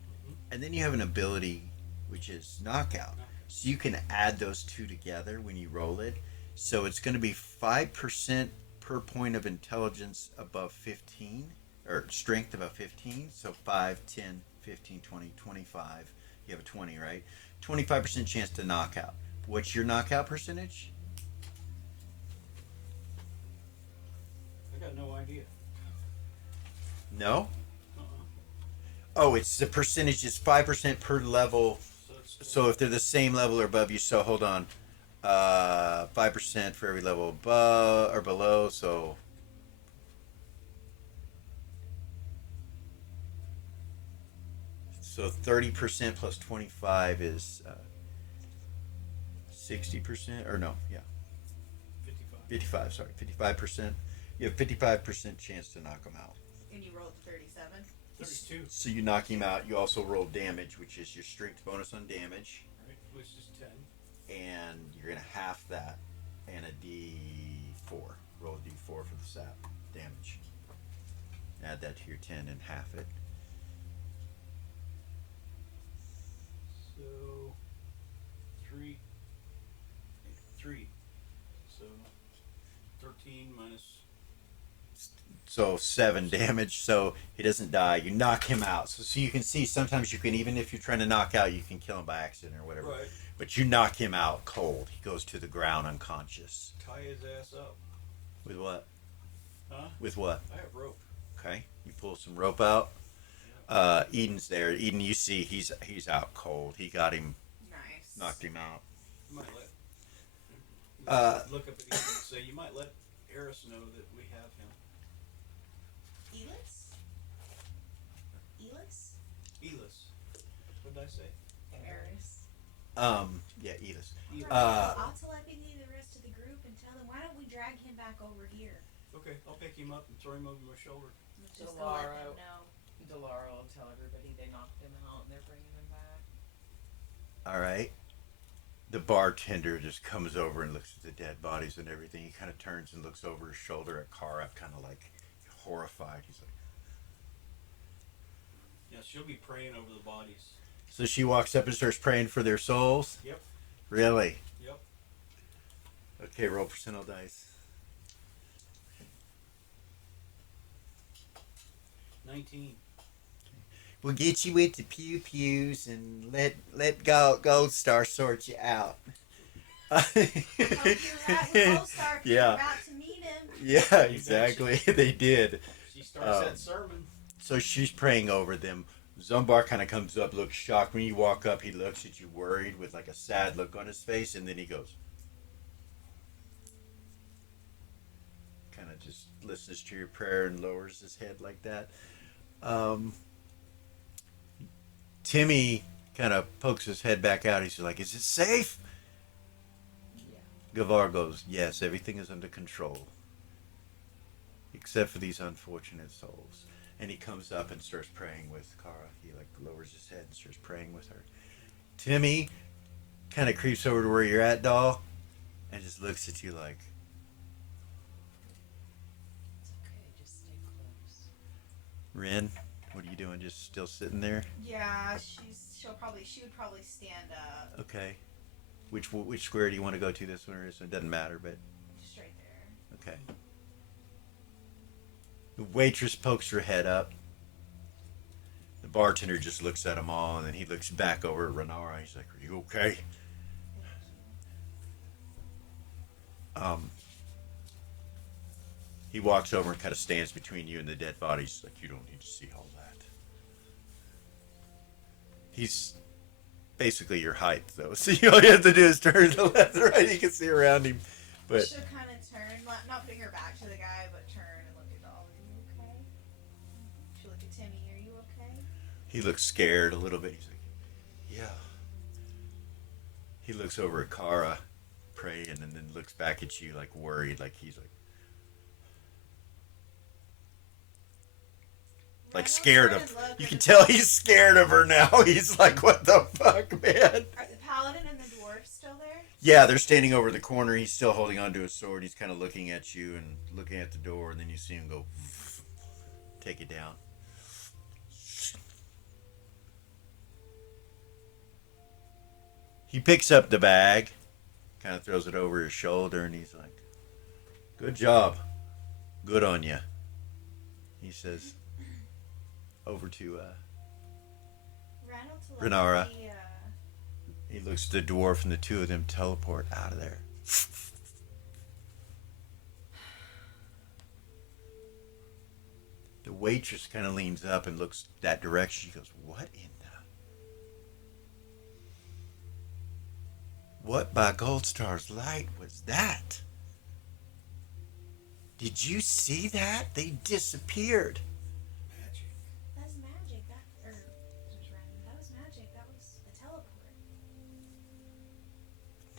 and then you have an ability, which is knockout. So you can add those two together when you roll it. So it's going to be 5% per point of intelligence above 15, or strength above 15. So 5, 10, 15, 20, 25. You have a 20, right? 25% chance to knock out. What's your knockout percentage? I got no idea. No? Uh-uh. Oh, it's the percentage is 5% per level. So it's So if they're the same level or above you, so hold on. 5% for every level above or below, so so 30% plus 25 is 60%, or no, yeah, 55. 55, sorry, 55%. You have 55% chance to knock him out. And you rolled 37. 32. So you knock him out. You also roll damage, which is your strength bonus on damage, Right, which is 10. and you're gonna half that and a D4. Roll a D4 for the sap damage. Add that to your 10 and half it. So 3. 3. So 13 minus. So 7 damage. So he doesn't die. You knock him out. So you can see sometimes you can, even if you're trying to knock out, you can kill him by accident or whatever. Right. But you knock him out cold. He goes to the ground unconscious. Tie his ass up. With what? Huh? With what? I have rope. Okay. You pull some rope out. Eden's there. Eden, you see he's out cold. He got him, Nice. knocked him out. You might look up at Eden and say, you might let Eris know that we have him. Elis? Elis? Elis. What did I say? Eris. Yeah, Edith. I'll telepathy the rest of the group and tell them, why don't we drag him back over here? Okay, I'll pick him up and throw him over my shoulder. Let's just go let them know. Delara will tell everybody they knocked him out and they're bringing him back. All right. The bartender just comes over and looks at the dead bodies and everything. He kind of turns and looks over his shoulder at Kara, kind of like horrified. He's like, Yeah, she'll be praying over the bodies. so she walks up and starts praying for their souls? Yep. Really? Yep. Okay, roll percentile dice. 19. We'll get you with the pew pews and let Gold Star sort you out. Hope you're right with Goldstar, 'cause Yeah. you're about to meet him. Yeah, exactly. They did. She starts that sermon. So she's praying over them. Zumbar kind of comes up, looks shocked. When you walk up, he looks at you worried with like a sad look on his face, and then he goes, kind of just listens to your prayer and lowers his head like that. Timmy kind of pokes his head back out. He's like, "Is it safe?" Yeah. Gavar goes, "Yes, everything is under control, except for these unfortunate souls." And he comes up and starts praying with Kara. He like lowers his head and starts praying with her. Timmy kind of creeps over to where you're at, doll, and just looks at you like, It's okay, just stay close. "Ren, what are you doing? Just still sitting there?" Yeah, she would probably stand up. Okay. Which square do you want to go to? This one or this one? It doesn't matter, but Just right there. okay. The waitress pokes her head up. The bartender just looks at them all, and then he looks back over at Renara. He's like, "Are you okay?" He walks over and kind of stands between you and the dead bodies. He's like, "You don't need to see all that." He's basically your height, though. So all you have to do is turn to the left and right. You can see around him. But She'll kind of turn, not putting her back to the guy, but turn and look at Doll. Are you okay? She'll look at Timmy. Are you okay? he looks scared a little bit. He's like, "Yeah." He looks over at Kara, praying, and then looks back at you like worried, like he's like scared of. You can tell he's scared of her now. He's like, "What the fuck, man?" Are the paladin and the dwarf still there? Yeah, they're standing over the corner. He's still holding onto his sword. He's kind of looking at you and looking at the door, and then you see him go, take it down. He picks up the bag, kind of throws it over his shoulder, and he's like, "Good job. Good on you." He says, over to Renara. He looks at the dwarf, and the two of them teleport out of there. The waitress kind of leans up and looks that direction. She goes, What by Goldstar's light was that? Did you see that? They disappeared." Magic. That's magic. That was magic. That was a teleport.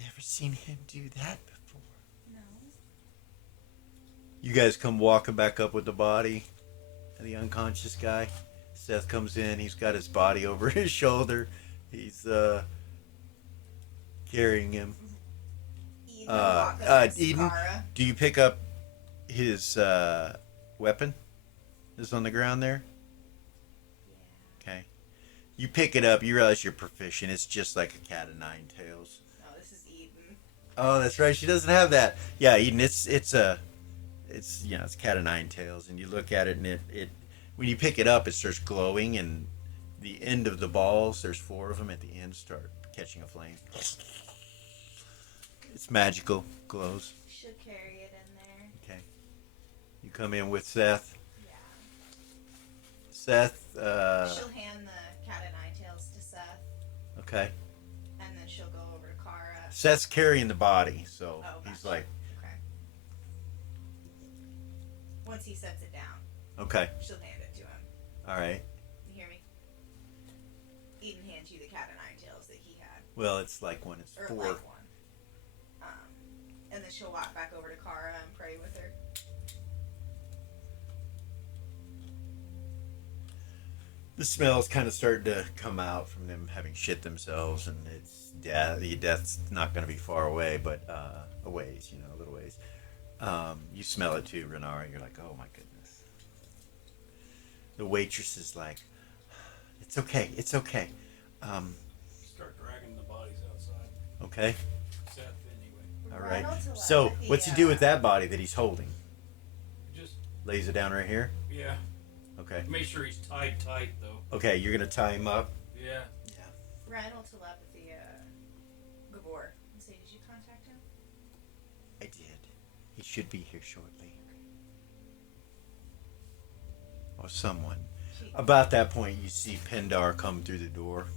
Never seen him do that before. No. You guys come walking back up with the body of the unconscious guy. Seth comes in. He's got his body over his shoulder. He's carrying him. Eden will walk up to Eden, Sakara. do you pick up his weapon that's on the ground there? Okay. You pick it up. You realize you're proficient. It's just like a cat of nine tails. No, this is Eden. Oh, that's right. She doesn't have that. Yeah, Eden. It's cat of nine tails, and you look at it, and it when you pick it up, it starts glowing, and the end of the balls, there's 4 of them at the end, start catching a flame. It's magical, glows. She'll carry it in there. Okay. You come in with Seth. Yeah. Seth. She'll hand the cat of nine tails to Seth, Okay. and then she'll go over to Kara. Seth's carrying the body, so Oh, he's gotcha. like, Okay. Once he sets it down, okay, she'll hand it to him. all right. You hear me? Eden hands you the cat of nine tails that he had, Well, it's like one. It's or 4. like one. And then she'll walk back over to Kara and pray with her. The smell's kind of starting to come out from them having shit themselves, and it's death's not going to be far away, but a ways, a little ways. You smell it too, Renara. You're like, oh my goodness. The waitress is like, it's okay, it's okay. Start dragging the bodies outside. Okay, Seth, anyway. all right. Ronald So, telepathy, what's he do with that body that he's holding? Just, Lays it down right here. yeah. Okay. Make sure he's tied tight, though. Okay, you're gonna tie him up. Yeah. Ryan will telepathy Gabor and say, did you contact him? I did. He should be here shortly. Or someone. She, About that point, you see Pendar come through the door.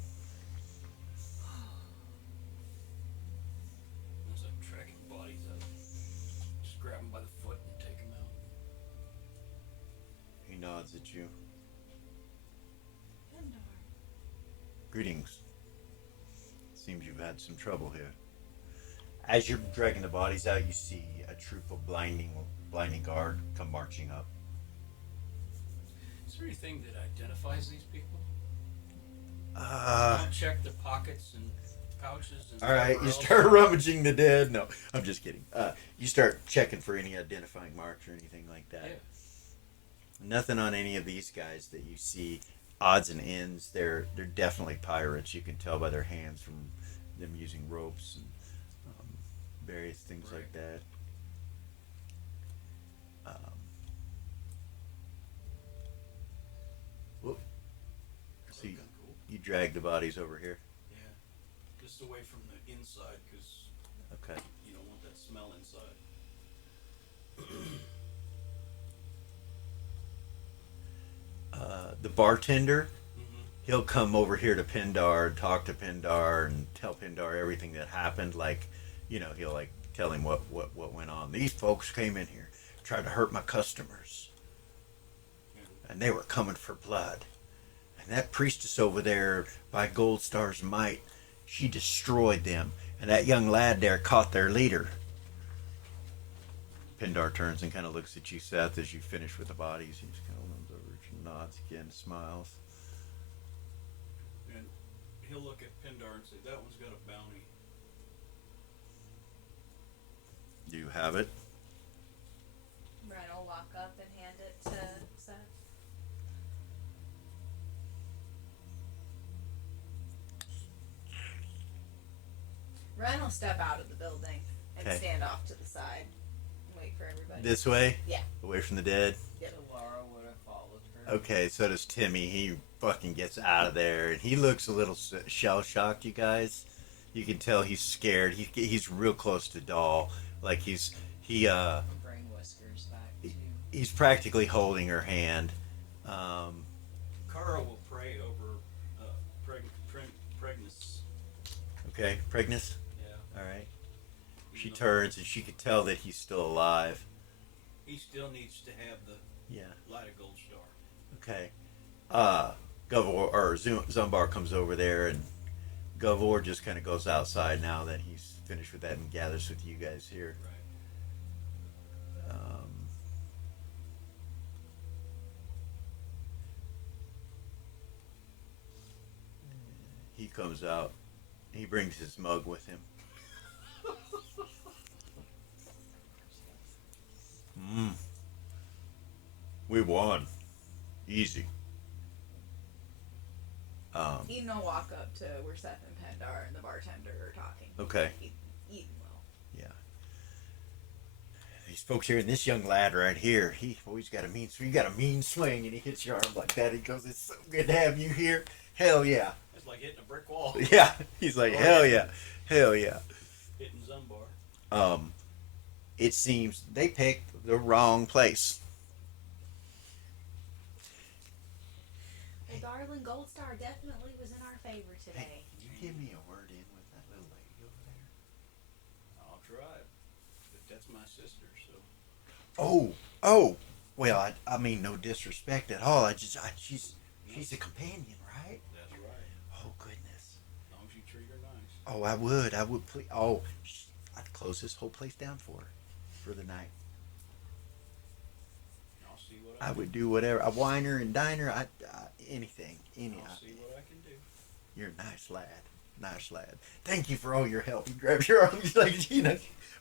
As I'm tracking bodies out, just grab him by the foot and take him out. He nods at you. Pendar. Greetings. Seems you've had some trouble here. As you're dragging the bodies out, you see a troop of blinding guard come marching up. Is there anything that identifies these people? Uh, Don't check the pockets and pouches and all right, whatever you else. start rummaging the dead. No, I'm just kidding. You start checking for any identifying marks or anything like that. Yeah. Nothing on any of these guys that you see. Odds and ends. They're definitely pirates. You can tell by their hands from them using ropes and various things Right. like that. Whoop. So Kinda cool. you drag the bodies over here. Yeah. Just away from the inside, because Okay. you don't want that smell inside. The bartender, Mm-hmm. he'll come over here to Pindar, talk to Pindar, and tell Pindar everything that happened. Like, he'll like tell him what went on. These folks came in here, tried to hurt my customers, and they were coming for blood. And that priestess over there, by Gold Star's might, she destroyed them. And that young lad there caught their leader. Pindar turns and kind of looks at you, Seth, as you finish with the bodies. He just kind of leans over, nods again, smiles. And he'll look at Pindar and say, that one's got a bounty. Do you have it? Ryan will walk up and hand it to Seth. Ryan will step out of the building and Okay. stand off to the side and wait for everybody. This way? Yeah. Away from the dead? Laura would have followed her. Okay, so does Timmy. He fucking gets out of there, and he looks a little shell shocked. You guys, you can tell he's scared. He's real close to Doll. Like he Bring Whiskers back too. he's practically holding her hand. Kara will pray over Pregnus. Okay, Pregnus. Yeah. All right. She turns, and she can tell that he's still alive. He still needs to have the Yeah. light of gold star. Okay. Gavor or Zumbar comes over there, and Gavor just kind of goes outside now that he's finished with that and gathers with you guys here. Right. comes out. He brings his mug with him. Mm. We won. Easy. Eden will walk up to where Seth and Pendar and the bartender are talking. Okay. Eden will. Yeah. These folks here, and this young lad right here, he always got a mean swing. You got a mean swing, and he hits your arm like that. He goes, "It's so good to have you here." Hell yeah. It's like hitting a brick wall. Yeah. He's like, hell yeah. Hell yeah. Hitting Zumbar. It seems they picked the wrong place. Well, darling, Gold Star definitely was in our favor today. Hey, can you give me a word in with that little lady over there? I'll try. But that's my sister, so. Oh. Well, I mean, no disrespect at all. She's a companion, right? That's right. Oh, goodness. As long as you treat her nice. Oh, I would. Please. Oh, I'd close this whole place down for her for the night. I'll see what I would do whatever. A whiner and diner. Anything. I'll see what I can do. You're a nice lad. Nice lad. Thank you for all your help. He grabs your arm. He's like,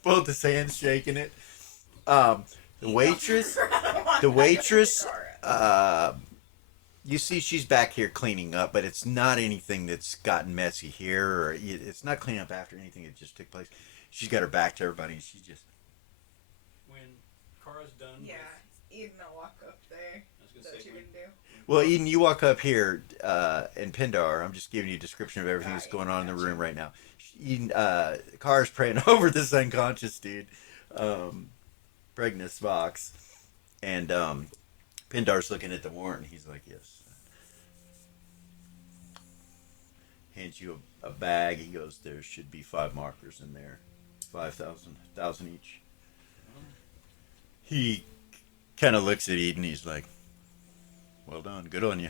both his hands shaking it. The waitress, you see she's back here cleaning up, but it's not anything that's gotten messy here, or it's not cleaning up after anything that just took place. She's got her back to everybody, and she's just... When Kara's done Yeah, Eden will walk up there. I was That's gonna what say, you're gonna do. Well, Eden, you walk up here, and Pindar, I'm just giving you a description of everything that's Right, going on in the gotcha. room right now. Eden, Kara's praying over this unconscious dude, Pregnus Vox, and Pindar's looking at the warrant. He's like, yes. Hands you a bag. He goes, there should be 5 markers in there. 5,000 each. He kind of looks at Eden. He's like, well done. Good on you.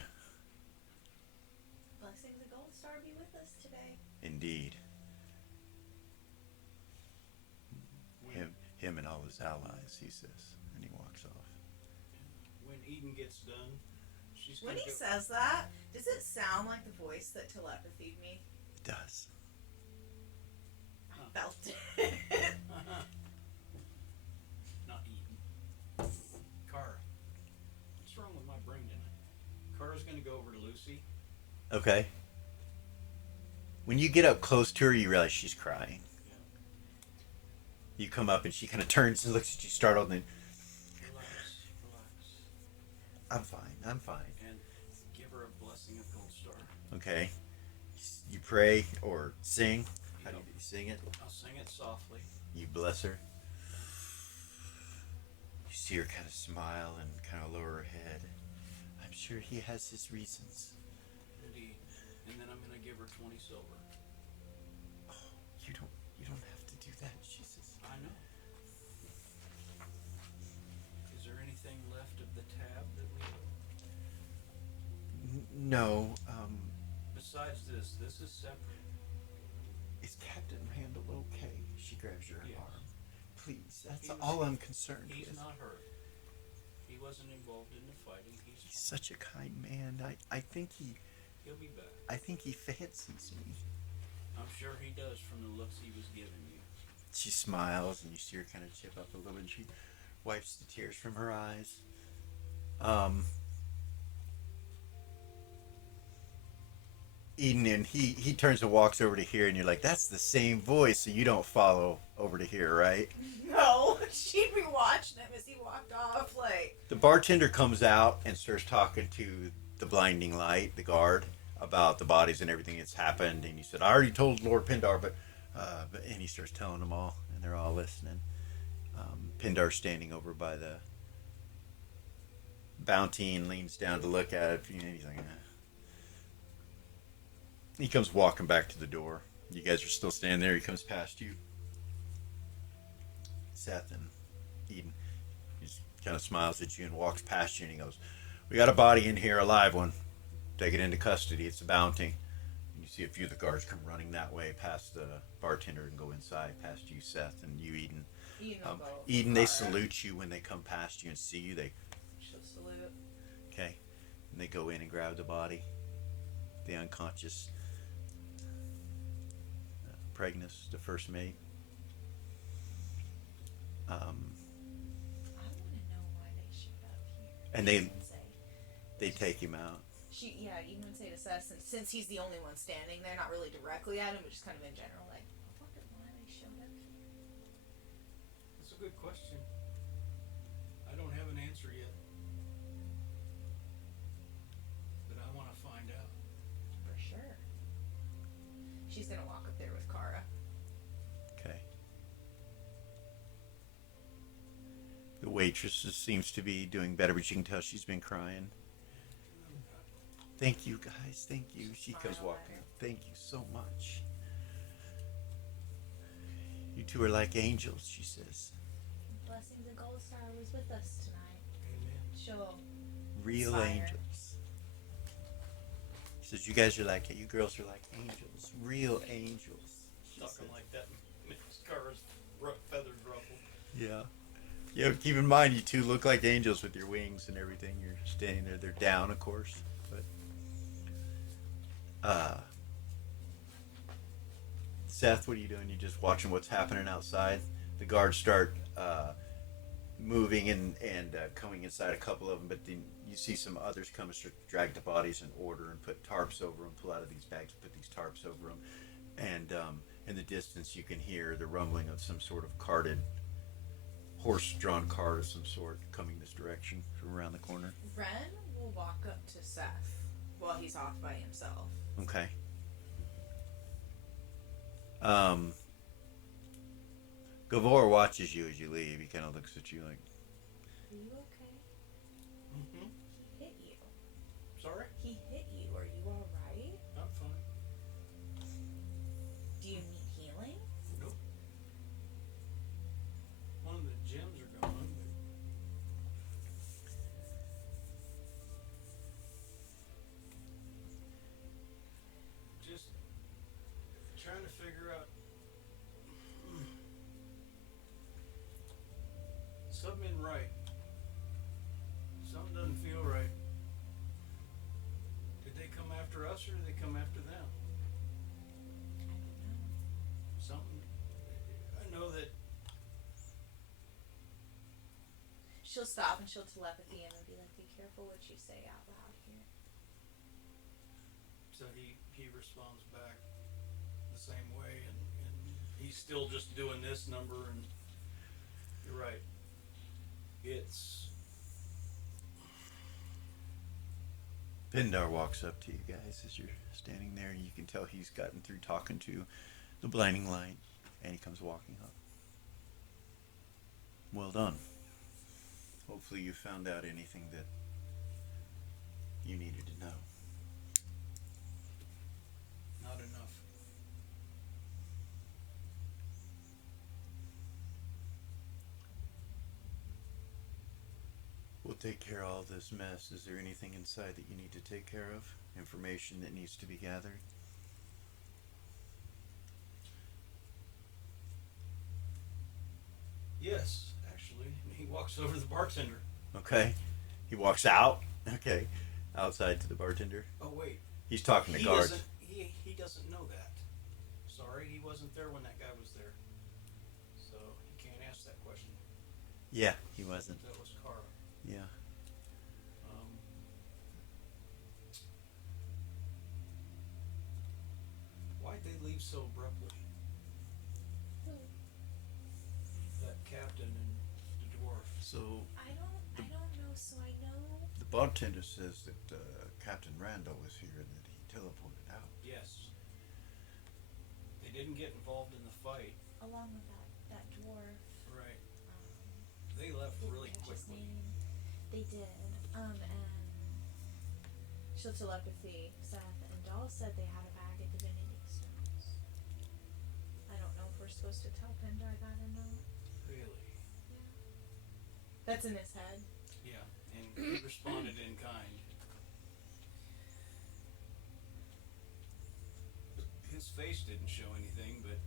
Blessings of Gold Star be with us today. Indeed. Him and all his allies, he says. And he walks off. when Eden gets done, she's When gonna he go. says that, does it sound like the voice that telepathied me? It does. I felt it. Not Eden. Kara. What's wrong with my brain tonight? Kara's gonna go over to Lucy. Okay. When you get up close to her, you realize she's crying. You come up and she kind of turns and looks at you startled and Relax. I'm fine. And give her a blessing of Gold Star. Okay. You pray or sing. How do you sing it? I'll sing it softly. You bless her. You see her kind of smile and kind of lower her head. I'm sure he has his reasons. Indeed. And then I'm gonna give her 20 silver. Oh, you don't have to do that, she says. I know. Is there anything left of the tab that we owe? No, Besides this is separate. is Captain Randall okay? She grabs your Yes. arm. Please, that's He was- all I'm concerned He's with. not hurt. He wasn't involved in the fighting. He's such a kind man. I think he He'll be back. fancies me. I'm sure he does from the looks he was giving you. She smiles and you see her kind of chip up a little and she wipes the tears from her eyes. Eden, and he turns and walks over to here and you're like, that's the same voice, so you don't follow over to here, right? No, she'd be watching him as he walked off. Like, The bartender comes out and starts talking to the blinding light, the guard, about the bodies and everything that's happened. And he said, I already told Lord Pindar, and he starts telling them all, and they're all listening. Pindar's standing over by the bounty and leans down to look at it. And he's like, He comes walking back to the door. You guys are still standing there. He comes past you. Seth and Eden. He just kind of smiles at you and walks past you and he goes, we got a body in here, a live one. Take it into custody. It's a bounty. And you see a few of the guards come running that way past the bartender and go inside past you, Seth, and you, Eden. Eden, they salute you when they come past you and see you. She'll salute. Okay. And they go in and grab the body, the unconscious Pregnus, the first mate. I want to know why they showed up here. And Even would say, they take him out. Even would say to Seth, since he's the only one standing there, not really directly at him, but just kind of in general, like, I wonder why they showed up here. That's a good question. I don't have an answer yet. But I want to find out. For sure. She's gonna walk up there with Kara. Okay. The waitress seems to be doing better, but you can tell she's been crying. Thank you, guys. Thank you. She comes walking up. Thank you so much. You two are like angels, she says. Blessings and Gold Star was with us tonight. Amen. She'll Real Fire. angels. She says, you guys are like, you girls are like angels. Real angels. She Talking says. like that makes Kara's feathers ruffle. Yeah. Yeah, keep in mind, you two look like angels with your wings and everything. You're standing there. They're down, of course. But, Seth, what are you doing? You just watching what's happening outside? The guards start moving and coming inside, a couple of them, but then you see some others come and start to drag the bodies in order and put tarps over them, pull out of these bags, put these tarps over them. And in the distance, you can hear the rumbling of some sort of carted, horse-drawn cart of some sort coming this direction from around the corner. Ren will walk up to Seth while he's off by himself. Okay. Gavor watches you as you leave. He kind of looks at you like, Are you okay? Mm-hmm. He hit you. Sorry? He hit you. Are you alright? I'm fine. Do you need healing? Nope. One of the gems are gone, but just trying to figure out something ain't right. Something doesn't feel right. Did they come after us or did they come after them? I don't know. Something. I know that. She'll stop and she'll telepathy him and be like, be careful what you say out loud here. So he responds back the same way, and he's still just doing this number, and you're right. It's Pindar walks up to you guys as you're standing there, and you can tell he's gotten through talking to the blinding light, and he comes walking up. Well done. Hopefully you found out anything that you needed to know. not enough. We'll take care of all this mess. Is there anything inside that you need to take care of? Information that needs to be gathered? Yes, actually. He walks over to the bartender. Okay. He walks out. Okay. Outside to the bartender. Oh wait, He's talking to he guards. doesn't. He doesn't know that. Sorry, he wasn't there when that guy was there, so he can't ask that question. Yeah, he wasn't. That was Kara. Yeah. Why'd they leave so abruptly? Who? That captain and the dwarf. So I don't know. So I know. the bartender says that Captain Randall was here and that he teleported out. Yes. They didn't get involved in the fight. Along with that dwarf. Right. Um, They left didn't really catch his quickly. name. They did. And She'll telepathy Seth, and Doll said they had a bag of divinity stones. I don't know if we're supposed to tell Pindar that or not. Really? That's in his head. Yeah. And he responded in kind. His face didn't show anything, but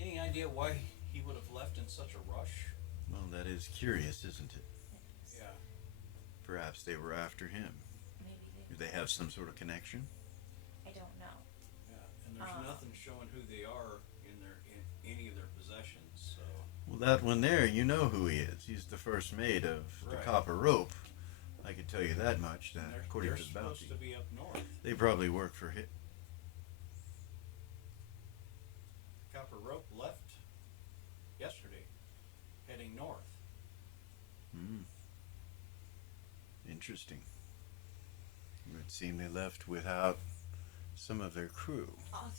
any idea why he would have left in such a rush? Well, that is curious, isn't it? Yeah. Perhaps they were after him. Maybe Do they have some sort of connection? I don't know. Yeah, and there's nothing showing who they are in any of their possessions. So Well, that one there, you know who he is. He's the first mate of the Right. copper rope. I can tell you that much. That and according they're to the supposed bounty, to be up north. they probably work for him. Copper Rope left yesterday, heading north. Hmm. Interesting. It would seem they left without some of their crew. I'll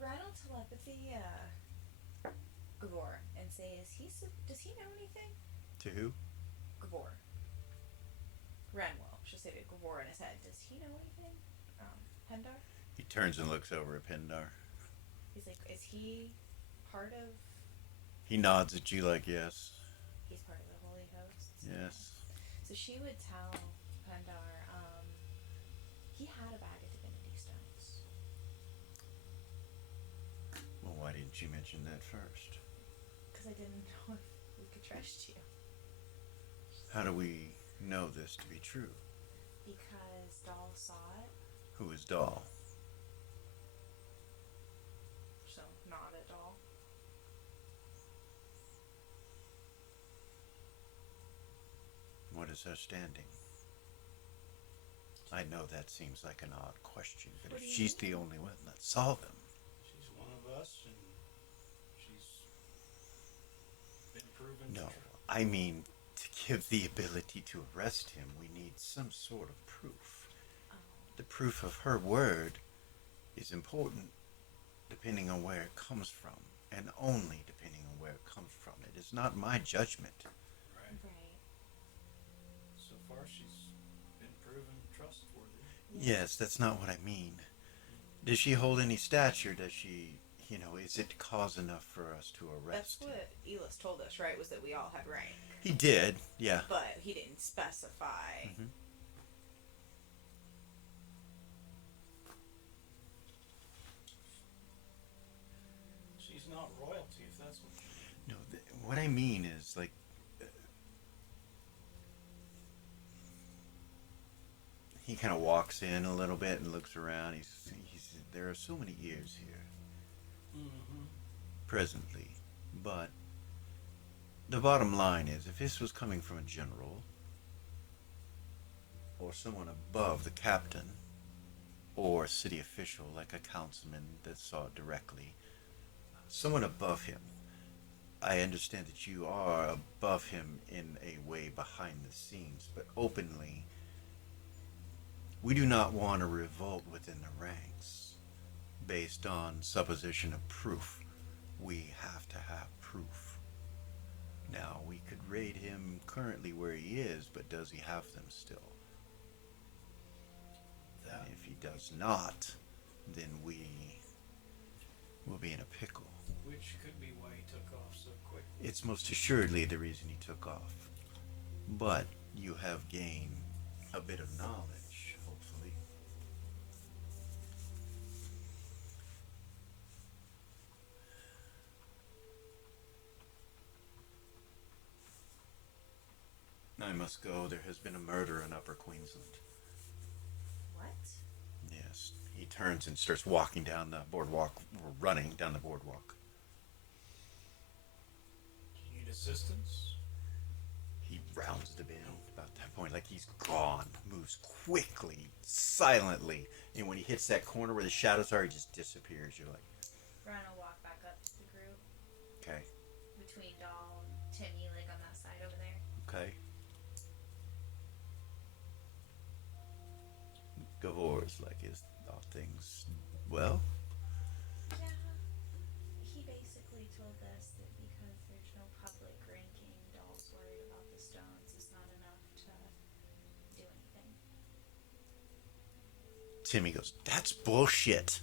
rattle telepathy, Gavor, and say, does he know anything? To who? Gavor. Ranwell. She'll say to Gavor in his head, does he know anything? Pendar? He turns and looks over at Pendar. He's like, is he part of, He nods at you like yes. he's part of the Holy Hosts? Yes. So she would tell Pendar, he had a bag of divinity stones. Well, why didn't you mention that first? Because I didn't know if we could trust you. How do we know this to be true? Because Doll saw it, Who is Doll? so not at all. What is her standing? I know that seems like an odd question, but What if do you she's the only one that saw them, She's one of us, and she's been proven. no, I mean, to give the ability to arrest him, we need some sort of proof. Oh. The proof of her word is important depending on where it comes from, and only depending on where it comes from. It is not my judgment. Right. Right. So far, she's been proven trustworthy. Yes, that's not what I mean. Does she hold any stature? Does she, is it cause enough for us to That's arrest him? what Elis told us, right? Was that we all had rank, He did, yeah. but he didn't specify. Mhm. She's not royalty, if that's what. No, what I mean is, like, he kind of walks in a little bit and looks around. He's there are so many ears here Mm-hmm. presently, but the bottom line is, if this was coming from a general or someone above the captain or a city official like a councilman that saw it directly, someone above him, I understand that you are above him in a way behind the scenes, but openly, we do not want a revolt within the ranks based on supposition of proof. We have to have proof. Now, we could raid him currently where he is, but does he have them still? That. If he does not, then we will be in a pickle. Which could be why he took off so quick. It's most assuredly the reason he took off. But you have gained a bit of knowledge, hopefully. I must go. There has been a murder in Upper Queensland. What? Yes. He turns and starts walking down the boardwalk, or running down the boardwalk. Do you need assistance? He rounds the bend about that point, like he's gone. Moves quickly, silently, and when he hits that corner where the shadows are, he just disappears. You're like, Ryan will walk back up to the group okay, between Doll and Timmy, like on that side over there. okay. Gavor's like, is all things well? Yeah. He basically told us that because there's no public ranking, Doll's worried about the stones is not enough to do anything. Timmy goes, that's bullshit.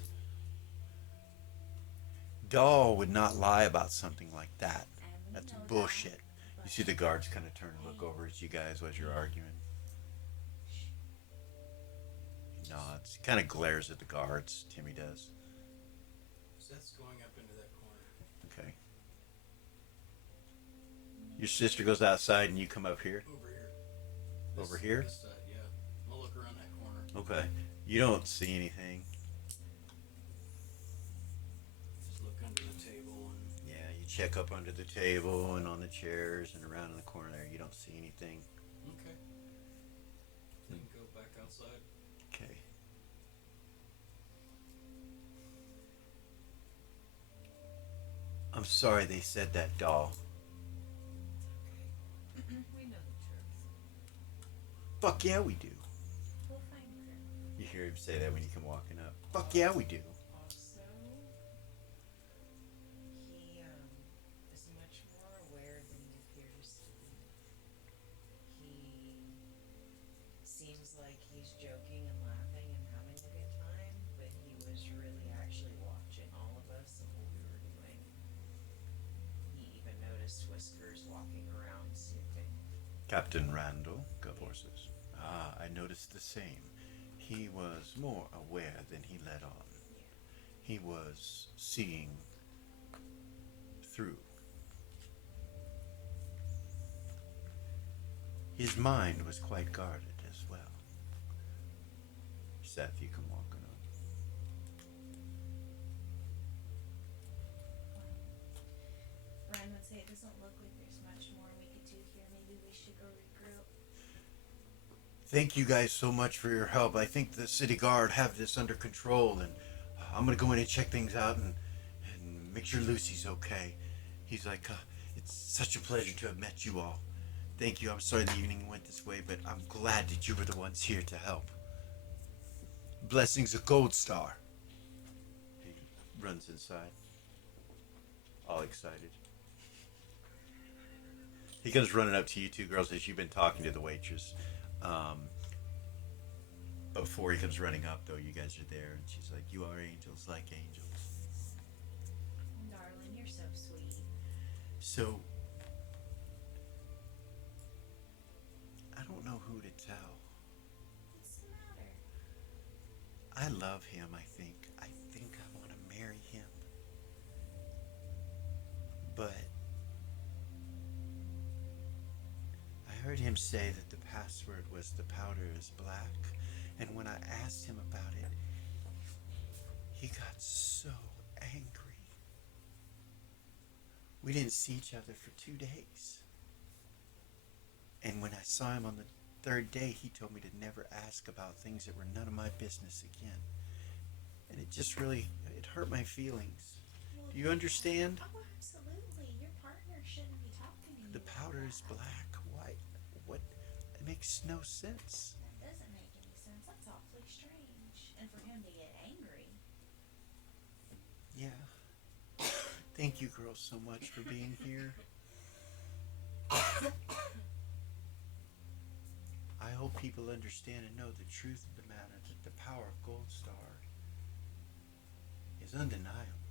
Doll would not lie about something like that. And we That's know bullshit. that, You see the guards kind of turn and look over at you guys as you're arguing. He nods. He kind of glares at the guards. Timmy does. Seth's going up into that corner. Okay. Your sister goes outside and you come up here. Over here. Over here? This side, yeah. I'll look around that corner. Okay. You don't see anything. Just look under the table and Yeah, you check up under the table and on the chairs and around in the corner there. You don't see anything. okay. Then go back outside. Okay. I'm sorry they said that, doll. Okay. We know the truth. Fuck yeah, we do. We'll find proof. You hear him say that when you come walking up. Fuck yeah, we do. Also, he is much more aware than he appears to be. He seems like he's joking and laughing and having a good time, but he was really actually watching all of us and what we were doing. He even noticed Whiskers walking around sniffing. Captain Randall, good horses. Ah, I noticed the same. He was more aware than he let on. Yeah. He was seeing through. His mind was quite guarded as well. Seth, you come walking up. Ryan would say it doesn't look like there's much more we could do here. Maybe we should go regroup. Thank you guys so much for your help. I think the city guard have this under control, and I'm gonna go in and check things out and make sure Lucy's okay. He's like, it's such a pleasure to have met you all. Thank you. I'm sorry the evening went this way, but I'm glad that you were the ones here to help. Blessings of Gold Star. He runs inside, all excited. He comes running up to you two girls as you've been talking to the waitress. Before he comes running up, though, you guys are there, and she's like, "You are angels, like angels." Darling, you're so sweet. So, I don't know who to tell. What's the matter? I love him, I think. I think I want to marry him. But I heard him say that the password was "the powder is black." And when I asked him about it, he got so angry. We didn't see each other for 2 days. And when I saw him on the third day, he told me to never ask about things that were none of my business again. And it just really, it hurt my feelings. Well, Do you understand? oh, absolutely. Your partner shouldn't be talking to you. The powder like is that. black. Why? What? It makes no sense. That doesn't make any sense. That's awfully strange. And for him to get angry. Yeah. Thank you, girls, so much for being here. I hope people understand and know the truth of the matter, that the power of Gold Star is undeniable.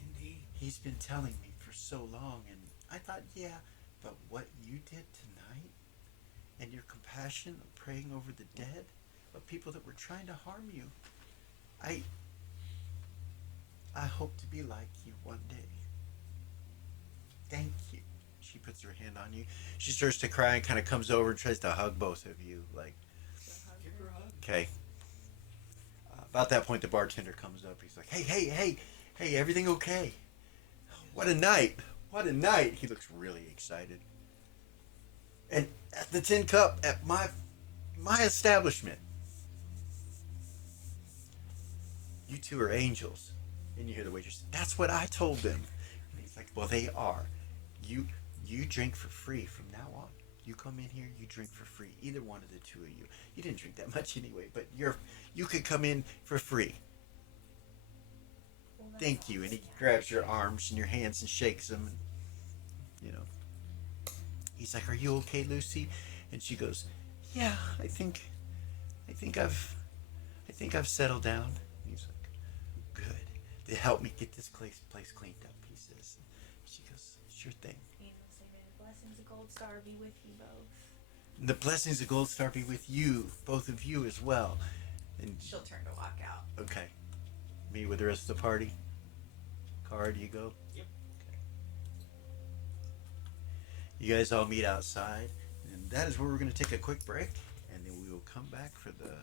Indeed. He's been telling me for so long, and I thought, yeah, but what you did tonight, and your compassion of praying over the dead, of people that were trying to harm you, I hope to be like you one day. Thank you. She puts her hand on you. She starts to cry and kind of comes over and tries to hug both of you. Like, Give her a hug. okay. About that point, the bartender comes up. He's like, hey, everything okay? What a night. What a night. He looks really excited. And at the Tin Cup at my establishment. You two are angels. And you hear the waitress, that's what I told them. And he's like, well, they are. You drink for free from now on. You come in here, you drink for free. Either one of the two of you. You didn't drink that much anyway, but you could come in for free. Well, that's Thank you. And he awesome. grabs your arms and your hands and shakes them. And, he's like, are you okay, Lucy? And she goes, yeah, I think I've settled down. And he's like, good. They help me get this place cleaned up, he says. She goes, sure thing. You know, say, may the blessings of Gold Star be with you both. And the blessings of Gold Star be with you, both of you as well. And She'll turn to walk out. okay. Me with the rest of the party? Car, do you go? Yep. Okay. You guys all meet outside, and that is where we're going to take a quick break, and then we will come back for the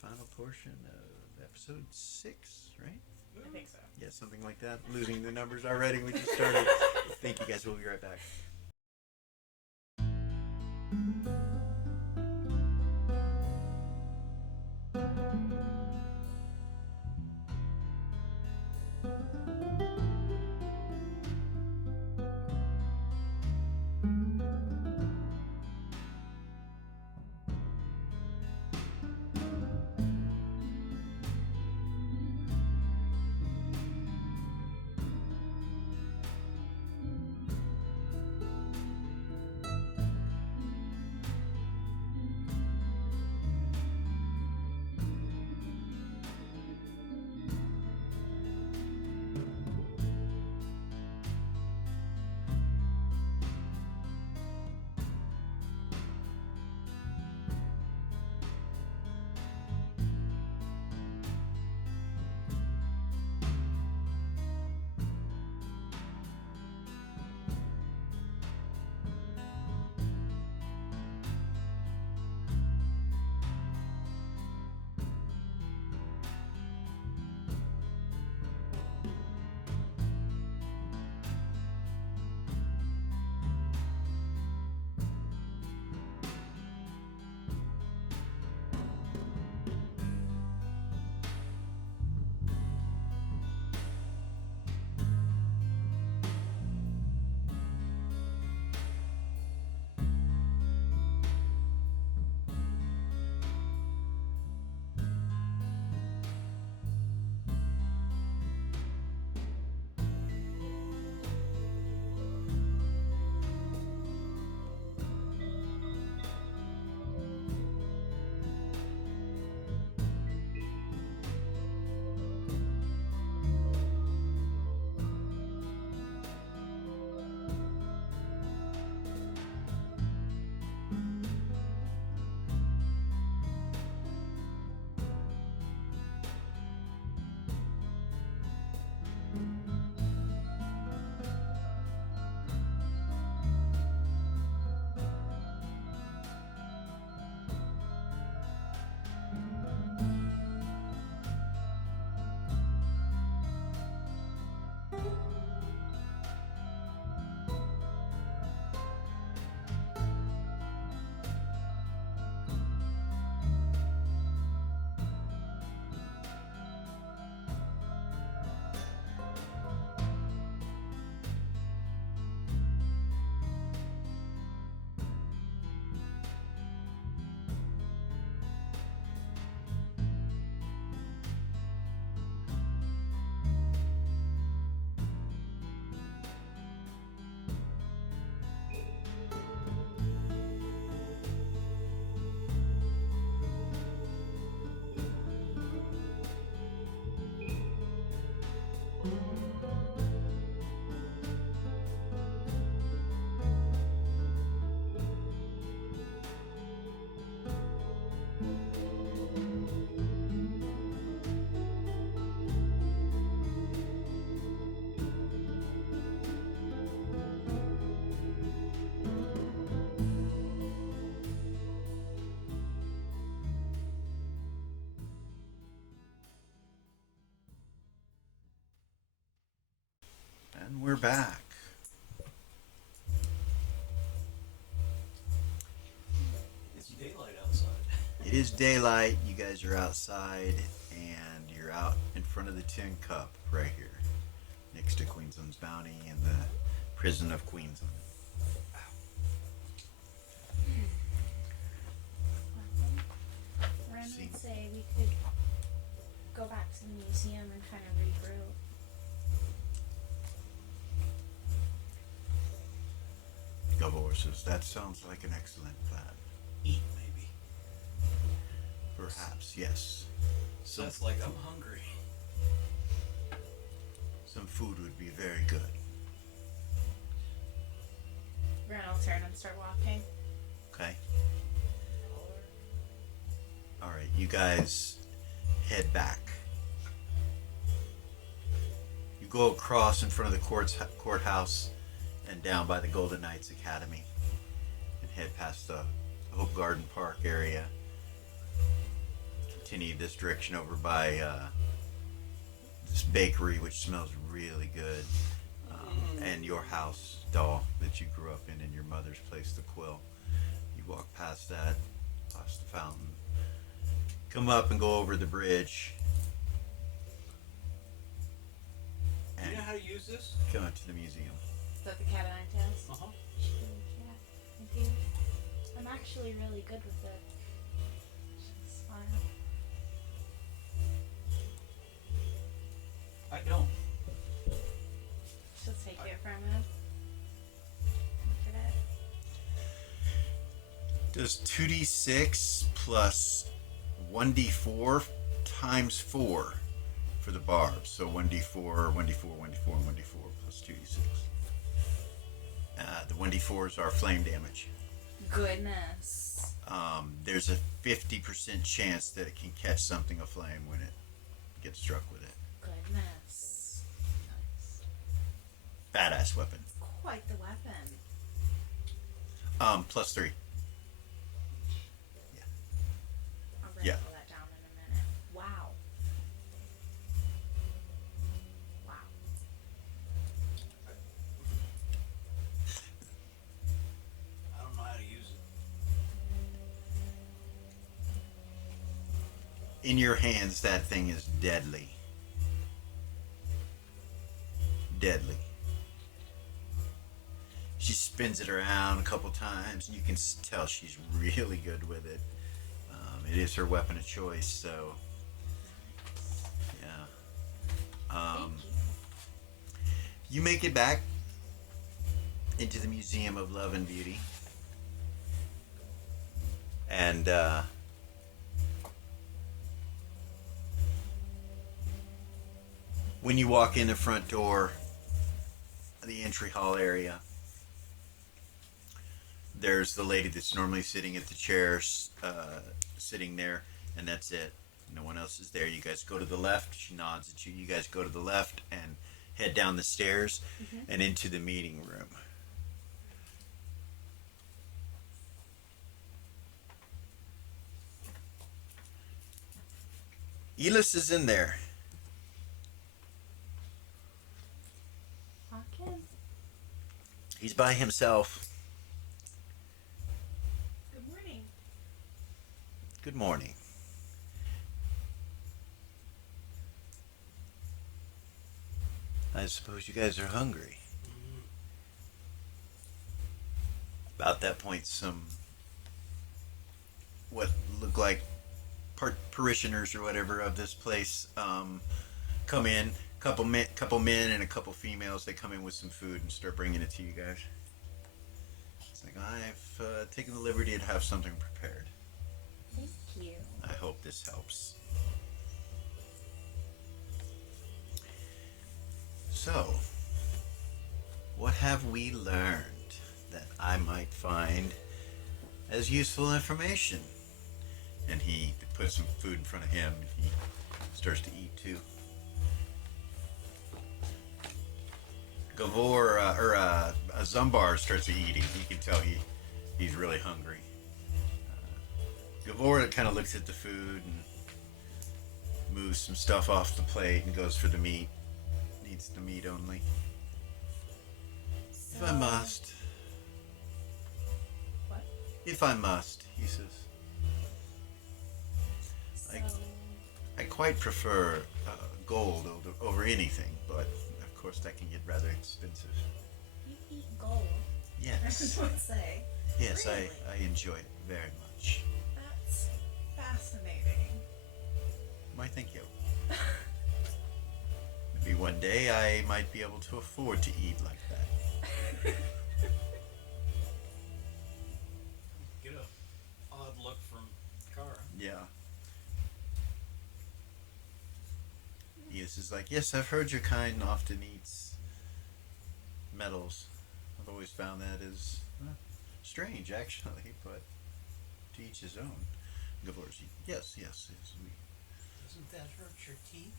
final portion of episode 6, right? I think so. Yeah, something like that. Losing the numbers already. We just started. Thank you guys. We'll be right back. And we're back. It's daylight outside. It is daylight. You guys are outside, and you're out in front of the Tin Cup right here, next to Queensland's Bounty and the prison of Queensland. Ren See. would say we could go back to the museum and kind of regroup. Horses. That sounds like an excellent plan. Eat, maybe. Perhaps, yes. Sounds like I'm hungry. Some food would be very good. Ren will turn and start walking. Okay. All right, you guys head back. You go across in front of the courthouse and down by the Golden Knights Academy and head past the Hope Garden Park area. Continue this direction over by this bakery, which smells really good, and your house doll that you grew up in your mother's place, the quill. You walk past that, past the fountain, come up and go over the bridge, Do and you know how to use this? come up to the museum. Is that the cat o' nine tails? Uh-huh. Yeah, I do. I'm actually really good with it. She'll smile. I don't. She'll take it from him. Look at it. Does 2d6 plus 1d4 times 4 for the barbs. So 1d4, 1d4, 1d4, 1d4 plus 2d6. The 1d4s are flame damage. Goodness. There's a 50% chance that it can catch something aflame when it gets struck with it. Goodness. Nice. Badass weapon. Quite the weapon. Plus 3. I'm gonna Yeah. pull that down in a minute. Wow. Wow. I don't know how to use it. In your hands, that thing is deadly. Deadly. She spins it around a couple times, and you can tell she's really good with it. It is her weapon of choice, so yeah. Thank you. You make it back into the Museum of Love and Beauty, and when you walk in the front door, the entry hall area, there's the lady that's normally sitting at the chairs, sitting there, and that's it. No one else is there. You guys go to the left. She nods at you. You guys go to the left and head down the stairs and into the meeting room. Elis is in there. Walk in. He's by himself. Good morning. Good morning. I suppose you guys are hungry. About that point, some what look like parishioners or whatever of this place come in. Couple men and a couple females. They come in with some food and start bringing it to you guys. It's like I've taken the liberty to have something prepared. Thank you. I hope this helps. So, what have we learned that I might find as useful information? And he puts some food in front of him and he starts to eat too. Gavor, Zumbar starts eating. You can tell he's really hungry. Gavor kind of looks at the food and moves some stuff off the plate and goes for the meat. Needs the meat only. So, If I must. What? If I must, he says. So, I quite prefer gold over anything, but of course that can get rather expensive. you eat gold. I Yes. would say. Yes, Really? I enjoy it very much. That's fascinating. Why, thank you. Maybe one day I might be able to afford to eat like that. Get a odd look from Kara. Yeah. Eos is like, yes, I've heard your kind often eats metals. I've always found that as strange, actually, but to each his own. Gavor's, yes. Doesn't that hurt your teeth?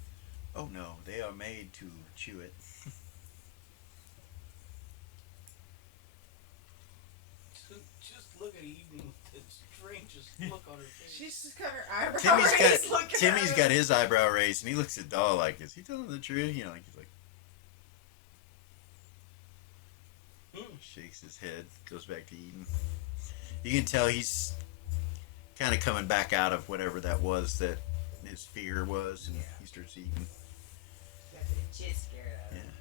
Oh no, they are made to chew it. Just look at Eden with the strangest look on her face. She's just got her eyebrows Timmy's raised, got looking Timmy's at got him. his eyebrow raised, and he looks at Doll like, "Is he telling the truth?" You know, like he's like, shakes his head, goes back to eating. You can tell he's kind of coming back out of whatever that was that his fear was, and Yeah. he starts eating. Got the shit scared out of him.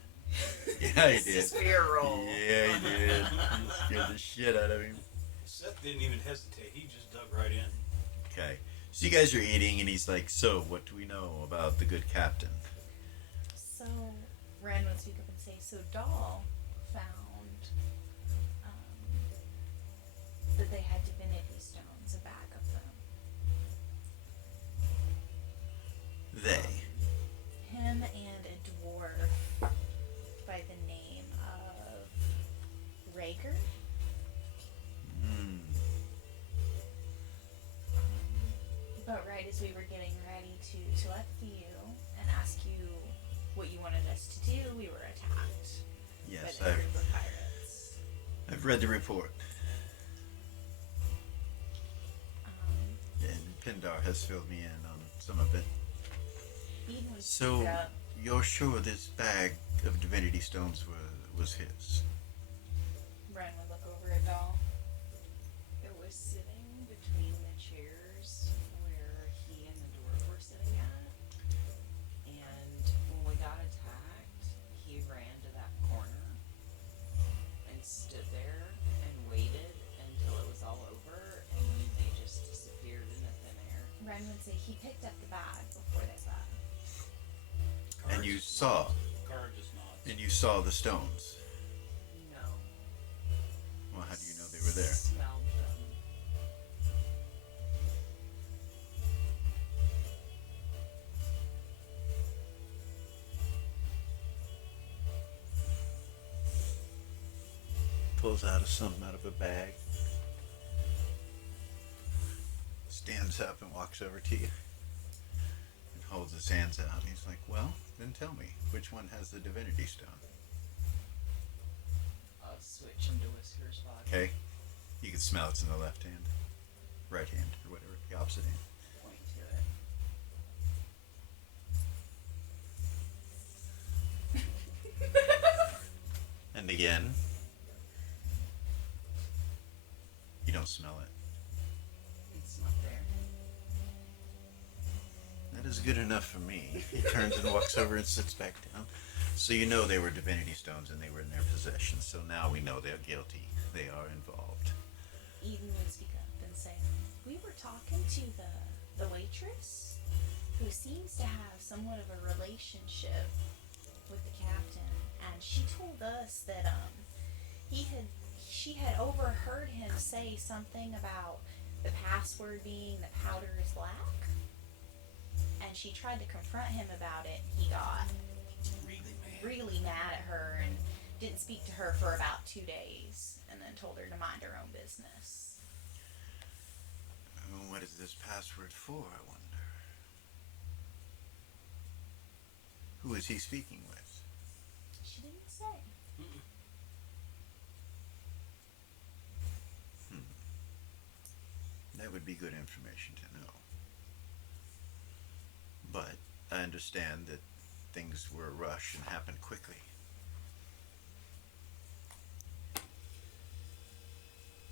Yeah, he It's did. his fear roll. Yeah, he did. He scared the shit out of him. Seth didn't even hesitate. He just dug right in. Okay, so you guys are eating, and he's like, "So, what do we know about the good captain?" So, Ren would speak up and say, so Doll found that they had divinity stones, a bag of them. They. Him and a dwarf by the name of Rager. Hmm. But right as we were getting ready to telepathy you and ask you what you wanted us to do, we were attacked Yes, by the group of pirates. I've read the report, Um, and Pindar has filled me in on some of it. Eden would So, speak up. you're sure this bag of divinity stones was his? Ren would look over at Doll. It was sitting between the chairs where he and the dwarf were sitting at. And when we got attacked, he ran to that corner and stood there and waited until it was all over, and then they just disappeared into thin air. Ren would say he picked up the bag before they left. And you saw, Car just nods. and you saw the stones. No. Well, how do you know they were there? Smelled them. Pulls something out of a bag, stands up and walks over to you, and holds his hands out. And he's like, "Well, then tell me, which one has the divinity stone?" I'll switch him to Whisker's body. Okay, you can smell it's in the left hand, right hand, or whatever, the opposite hand. Point to it. And again, you don't smell it. It's not there. That is good enough for me. He turns and walks over and sits back down. So you know they were divinity stones and they were in their possession. So now we know they're guilty. They are involved. Eden would speak up and say, we were talking to the waitress who seems to have somewhat of a relationship with the captain, and she told us that she had overheard him say something about the password being the powder is black, and she tried to confront him about it. He got really mad at her and didn't speak to her for about 2 days, and then told her to mind her own business. What is this password for, I wonder? Who is he speaking with? She didn't say. That would be good information to know. But I understand that things were a rush and happened quickly.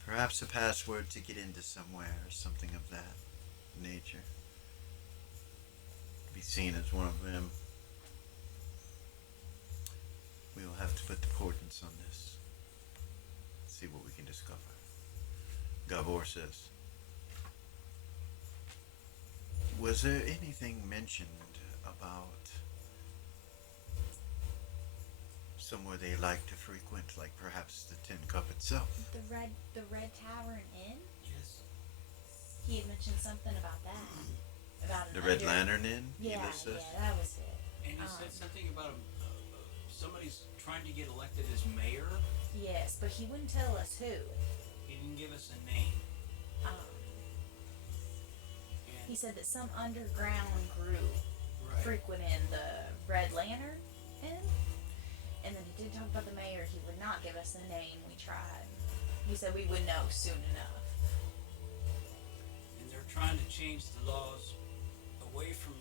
Perhaps a password to get into somewhere or something of that nature. Be seen as one of them. We will have to put the portents on this. See what we can discover. Gabor says, was there anything mentioned about somewhere they like to frequent, like perhaps the Tin Cup itself? The Red Tavern Inn? Yes. He had mentioned something about that. About The an Red under- Lantern Inn? Yeah, Ulysses? yeah, that was it. And he said Um, something about somebody's trying to get elected as mayor. Yes, but he wouldn't tell us who. He didn't give us a name. Um, he And, said that some underground group right. frequented the Red Lantern Inn. And then he did talk about the mayor. He would not give us a name. We tried. He said we would know soon enough. trying to change the laws away from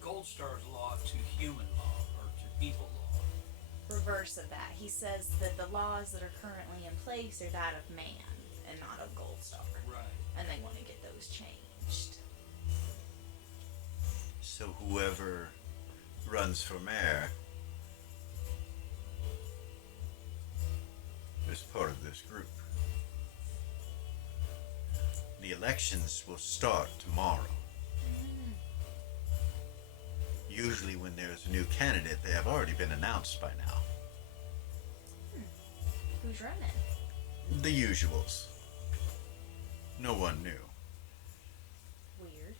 Gold Star's law to human law or to people law. Reverse of that. He says that the laws that are currently in place are that of man and not of Gold Star. Right. And they want to get those changed. So whoever runs for mayor is part of this group. The elections will start tomorrow. Usually when there's a new candidate, they have already been announced by now. Who's running? The usuals. No one new. Weird.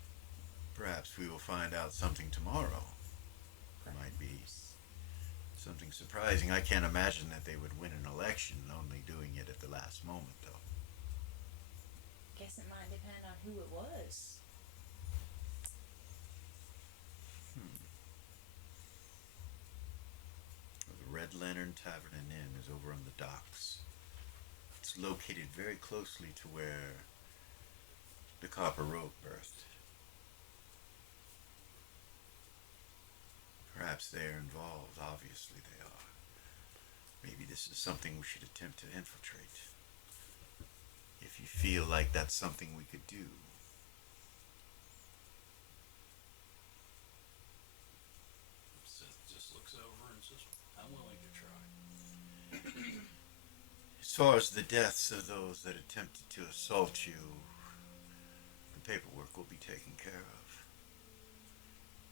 Perhaps we will find out something tomorrow. Might be something surprising. I can't imagine that they would win an election only doing it at the last moment, though. Guess it might depend on who it was. The Red Lantern Tavern and Inn is over on the docks. It's located very closely to where the Copper Road birthed. Perhaps they are involved. Obviously they are. Maybe this is something we should attempt to infiltrate. If you feel like that's something we could do. Seth just looks over and says, I'm willing to try. As far as the deaths of those that attempted to assault you, the paperwork will be taken care of.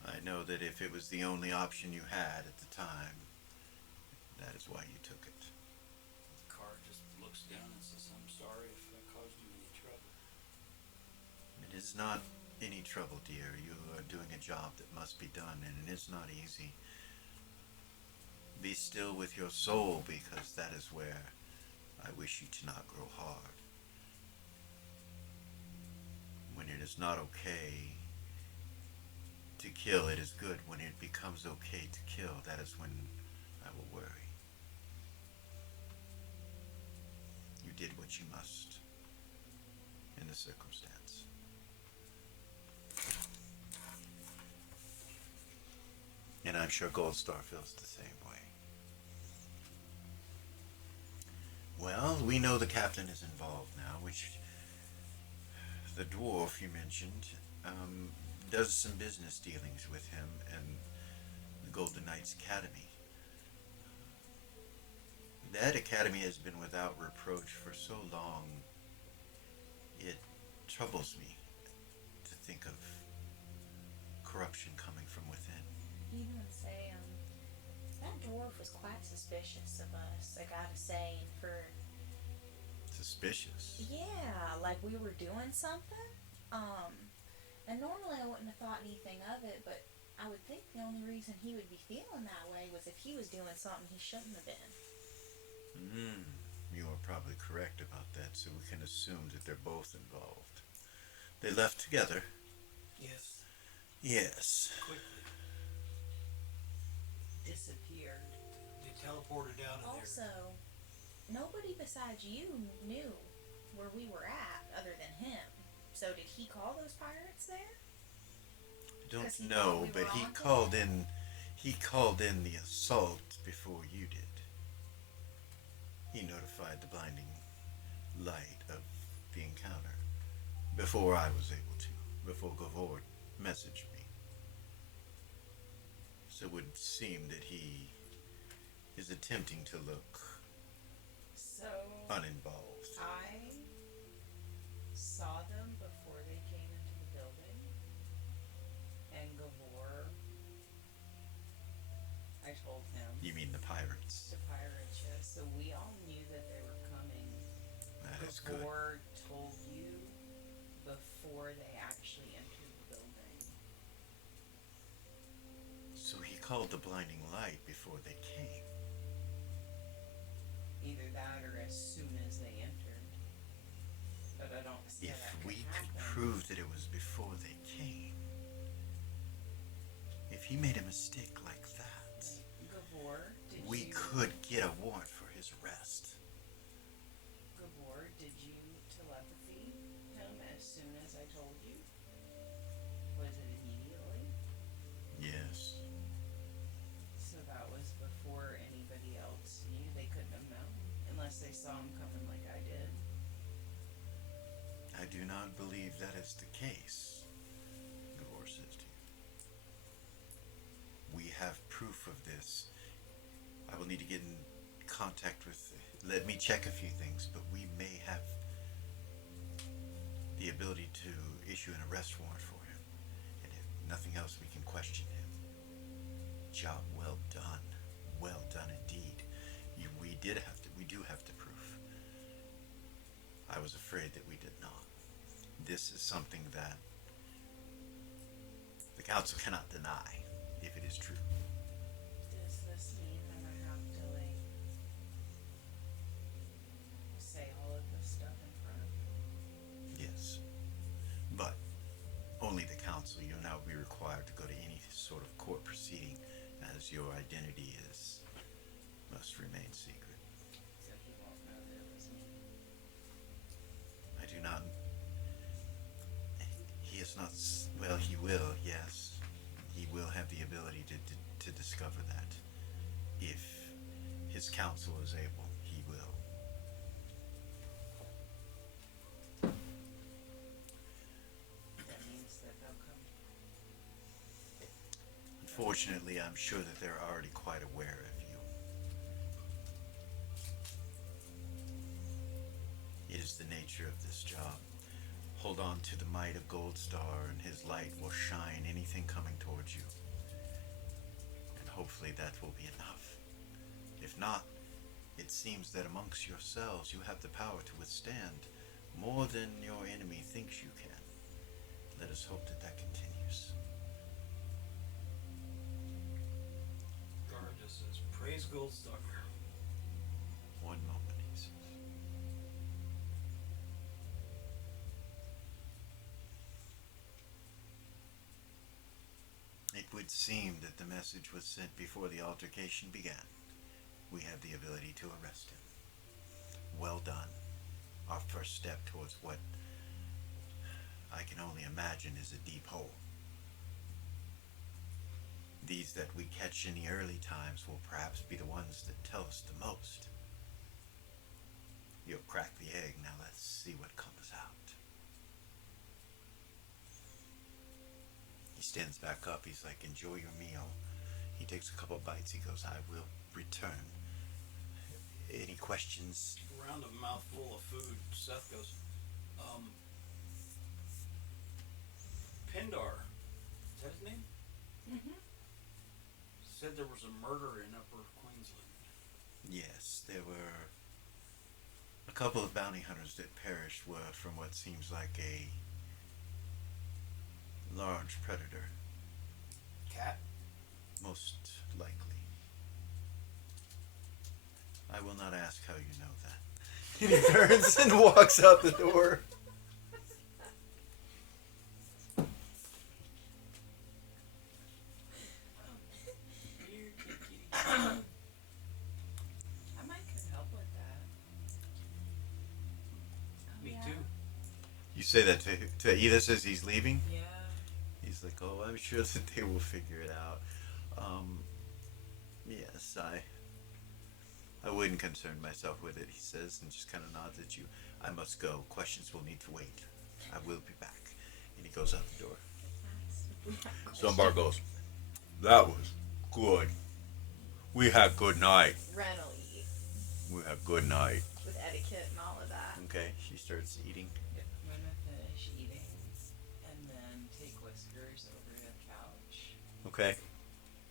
I know that if it was the only option you had at the time, that is why you took it. The car just looks down and says, I'm sorry if I caused you any trouble. It is not any trouble, dear. You are doing a job that must be done, and it is not easy. Be still with your soul, because that is where I wish you to not grow hard. When it is not okay to kill, it is good. When it becomes okay to kill, that is when I will worry. You did what you must in the circumstance. And I'm sure Gold Star feels the same way. Well, we know the captain is involved now, which the dwarf you mentioned does some business dealings with him and the Golden Knights Academy. That academy has been without reproach for so long, it troubles me to think of corruption coming from within. Even say, that dwarf was quite suspicious of us, I gotta say, and for... Suspicious? Yeah, like we were doing something, and normally I wouldn't have thought anything of it, but I would think the only reason he would be feeling that way was if he was doing something he shouldn't have been. You are probably correct about that, so we can assume that they're both involved. They left together? Yes. Yes. Quickly. Disappeared. They teleported out of there. Also, nobody besides you knew where we were at other than him. So did he call those pirates there? I don't 'Cause he know, thought we but were he onto called it? in the assault before you did. He notified the blinding light of the encounter before I was able to, before Gavord messaged me. So it would seem that he is attempting to look So uninvolved. I saw them before they came into the building, and Gavor, I told him, You mean the pirates? the pirates, yes, so we all knew that they were coming. That is good. Gavor told you before they actually entered the building. So he called the blinding light before they came. Either that or as soon as they entered. But I don't see how If that we could could happen. prove that it was before they came, if he made a mistake like that, Gavor, did we you could get a warrant for his arrest. Gavor, did you telepathy him as soon as I told you? unless they saw him coming like I did. I do not believe that is the case, Gavor says to you. We have proof of this. I will need to get in contact with... Let me check a few things, but we may have the ability to issue an arrest warrant for him. And if nothing else, we can question him. Job well done. Well done indeed. We do have the proof. I was afraid that we did not. This is something that the council cannot deny if it is true. Does this mean that I have to, like, say all of this stuff in front of you? Yes. But only the council. You'll now be required to go to any sort of court proceeding, as your identity must remain secret. So he won't know that it was me. I do not... He is not... Well, he will, yes. He will have the ability to discover that. If his counsel is able, he will. That means that they'll come. Unfortunately, I'm sure that they're already quite aware of you. It is the nature of this job. Hold on to the might of Goldstar, and his light will shine anything coming towards you. And hopefully that will be enough. If not, it seems that amongst yourselves you have the power to withstand more than your enemy thinks you can. Let us hope that that continues. Guard just says, praise Goldstar. One moment, he says. It would seem that the message was sent before the altercation began. We have the ability to arrest him. Well done. Our first step towards what I can only imagine is a deep hole. These that we catch in the early times will perhaps be the ones that tell us the most. You'll crack the egg, now let's see what comes out. He stands back up, he's like, enjoy your meal. He takes a couple bites, he goes, I will return. Any questions? Around a mouthful of food, Seth goes, Pindar, is that his name? Mm-hmm. Said there was a murder in Upper Queensland. Yes, there were a couple of bounty hunters that perished from what seems like a large predator. Cat? Most likely. I will not ask how you know that. And he turns and walks out the door. I might could help with that. Me yeah. too. You say that to Edith as he's leaving? Yeah. He's like, oh, I'm sure that they will figure it out. Yes, I wouldn't concern myself with it, he says, and just kind of nods at you. I must go. Questions will need to wait. I will be back. And he goes out the door. Zumbar goes, that was good. We had good night. Ren will eat We had good night. with etiquette and all of that. Okay, she starts eating. I'm gonna finish eating and then take Whiskers over to the couch Okay.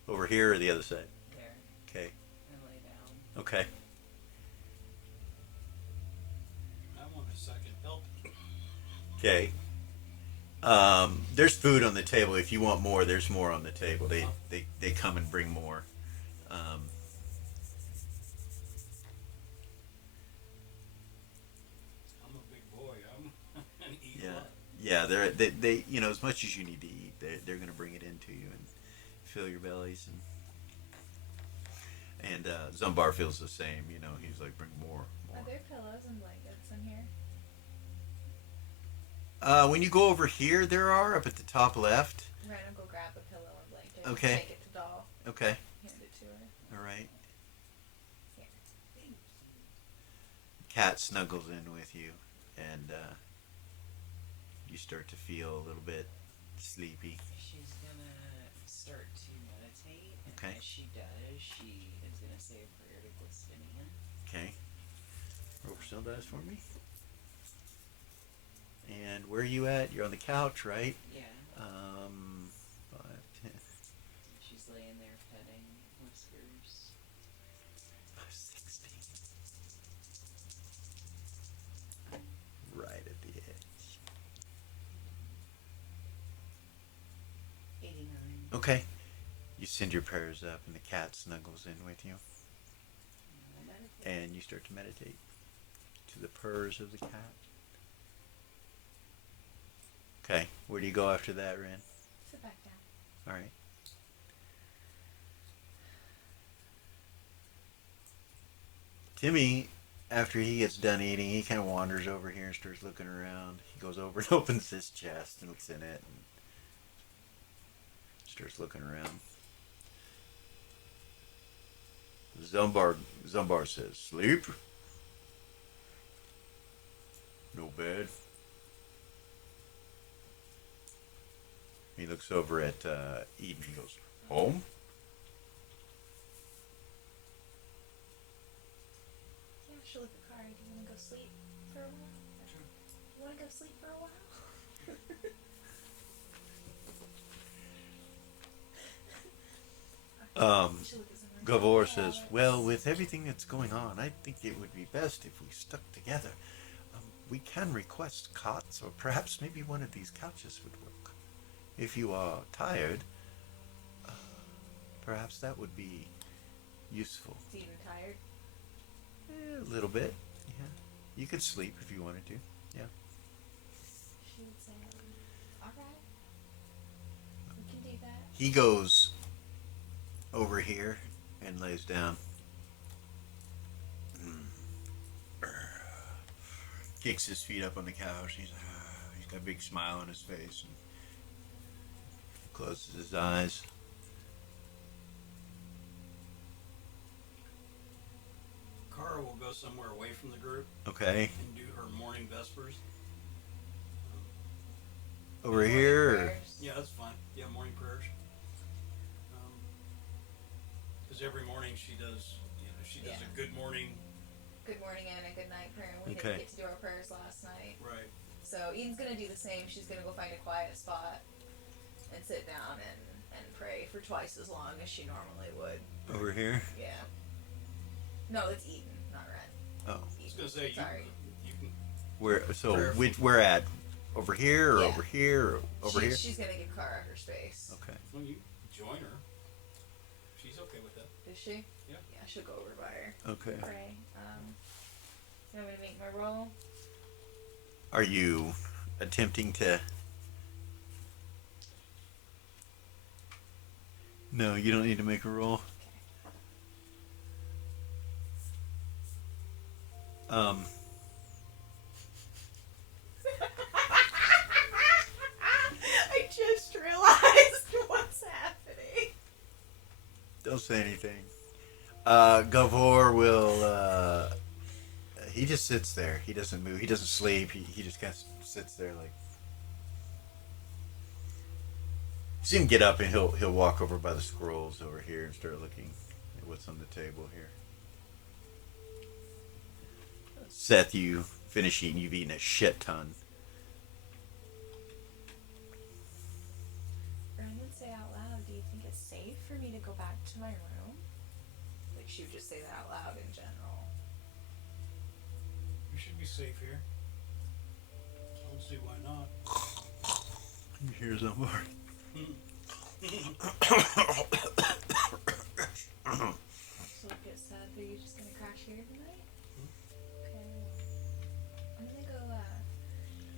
Over here or the other side? there Okay. and lay down. Okay. I want a second help. Okay. There's food on the table. If you want more, there's more on the table. They come and bring more. I'm a big boy. I'm gonna eat a Yeah. lot. Yeah, they you know, as much as you need to eat, they're gonna bring it into you and fill your bellies, and Zumbar feels the same. You know, he's like, bring more. Are there pillows and blankets in here? When you go over here, there are up at the top left. Ren will go grab a pillow and blanket. Okay. Take it to Doll. Okay. Hand it to her. All right. Here. Thank you. cat snuggles in with you, and you start to feel a little bit sleepy. She's gonna start to meditate, and Okay. as she does, she is gonna say a prayer to Glistinian. Okay. Roll for some dice for me. And where are you at? You're on the couch, right? Yeah. 5, 10, She's laying there petting Whiskers. 16. Right at the edge. 89. Okay. You send your prayers up, and the cat snuggles in with you, I meditate. and you start to meditate to the purrs of the cat. Okay. Where do you go after that, Ren? Sit back down. All right. Timmy, after he gets done eating, he kind of wanders over here and starts looking around. He goes over and opens his chest and looks in it and starts looking around. Zumbar says, "Sleep? No bed." He looks over at Eden. He goes, "Home?" Yeah, she'll look at Kari. Do you want to go sleep for a while? Sure. You want to go sleep for a while? She'll look at someone and Gavor say, says, "Yeah, "Well, with everything that's going on, I think it would be best if we stuck together. We can request cots, or perhaps maybe one of these couches would work. If you are tired, perhaps that would be useful." Is Eden tired? A little bit, yeah. You could sleep if you wanted to. She would say, "Alright. We can do that." He goes over here and lays down. Kicks his feet up on the couch. He's got a big smile on his face and closes his eyes. Kara will go somewhere away from the group Okay. and do her morning vespers. Over here. Or? Prayers. Yeah, that's fine. Yeah, morning prayers. Because every morning she does, she does Yeah. a good morning. Good morning and a good night prayer. We Okay. didn't get to do our prayers last night. Right. So Eden's gonna do the same. She's gonna go find a quiet spot and sit down and pray for twice as long as she normally would. Over here. Yeah. No, it's Eden, not Ren. Oh. I was Eden. gonna say Sorry. you can Where? So Prayerful. we're at over here or Yeah. over here or over here. She's gonna give Kara her space. Okay. well, you join her. She's okay with that. Is she? Yeah. Yeah, she'll go over by her. Okay. Pray. You want me to make my roll? Are you attempting to? No, you don't need to make a roll. I just realized what's happening. Don't say anything. Gavor will. He just sits there. He doesn't move. He doesn't sleep. He just kind of sits there like. You see him get up and he'll walk over by the scrolls over here and start looking at what's on the table here. Seth, you finish eating. You've eaten a shit ton. Ren would say out loud, "Do you think it's safe for me to go back to my room?" Like she would just say that out loud in general. You should be safe here. I don't see why not. You hear Zumbar? So look at Seth. Are you just gonna crash here tonight? Okay. I'm gonna go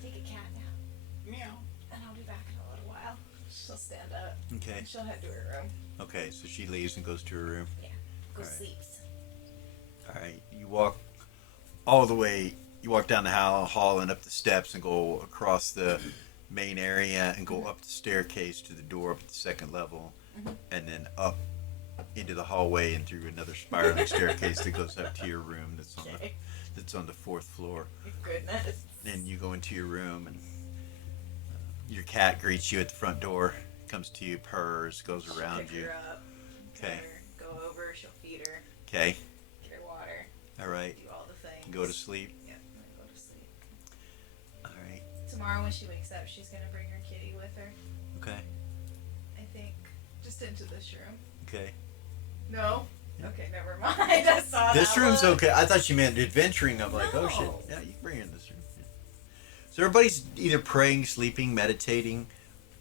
take a cat nap, Meow. and I'll be back in a little while. She'll stand up. Okay. And she'll head to her room. Okay, so she leaves and goes to her room. Go Alright. sleeps. All right, you walk all the way. You walk down the hall and up the steps and go across the main area and go up the staircase to the door up at the second level, and then up into the hallway and through another spiraling staircase that goes up to your room. That's on Okay. that's on the fourth floor. Goodness. And you go into your room, and your cat greets you at the front door. Comes to you, purrs, goes She'll around pick you. her up, Okay. let her go over, she'll feed her, Okay. get her water, All right. do all the things. Go to sleep. Yep, and then go to sleep. All right. Tomorrow when she wakes up, she's gonna bring her kitty with her. Okay. I think just into this room. Okay. No. Yeah. Okay, never mind. I saw This that room's look. okay. I thought you meant adventuring. I'm like, oh shit. No. Yeah, you can bring her in this room. Yeah. So everybody's either praying, sleeping, meditating,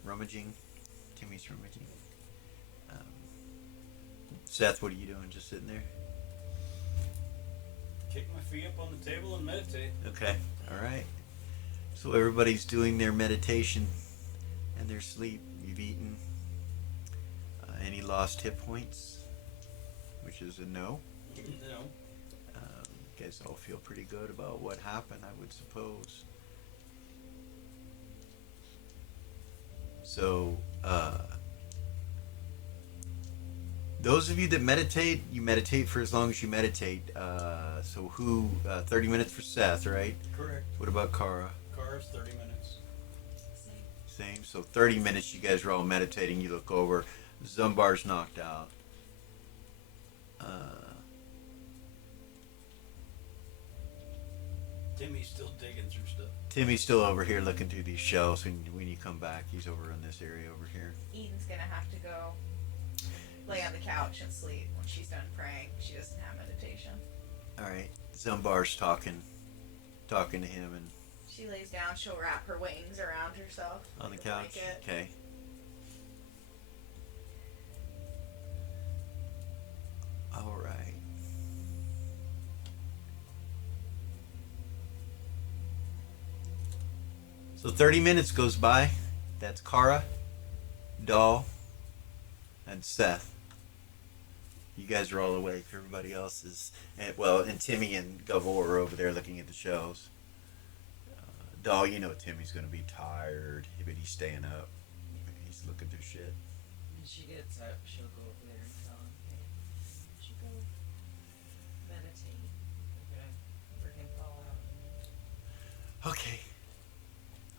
rummaging. Timmy's rummaging. Seth, what are you doing? Just sitting there? Kick my feet up on the table and meditate. Okay. All right. So everybody's doing their meditation and their sleep. You've eaten. Any lost hit points? Which is a no. No. You guys all feel pretty good about what happened, I would suppose. So, those of you that meditate, you meditate for as long as you meditate. So 30 minutes for Seth, right? Correct. What about Kara? Cars, 30 minutes. Same. So 30 minutes you guys are all meditating. You look over. Zumbar's knocked out. Timmy's still digging through stuff. Timmy's still over here looking through these shelves, and when you come back, he's over in this area over here. Eden's gonna have to go lay on the couch and sleep when she's done praying. She doesn't have meditation. All right. Zumbar's talking to him, and She lays down, she'll wrap her wings around herself on the like a couch. blanket. Okay. All right. So 30 minutes goes by. That's Kara, Doll, and Seth. You guys are all awake. Everybody else is, and Timmy and Gavor are over there looking at the shelves. Doll, you know Timmy's gonna be tired, but he's staying up. He's looking through shit. When she gets up, she'll go over there and tell him, hey, you should go meditate. We're gonna freaking fall out. Okay,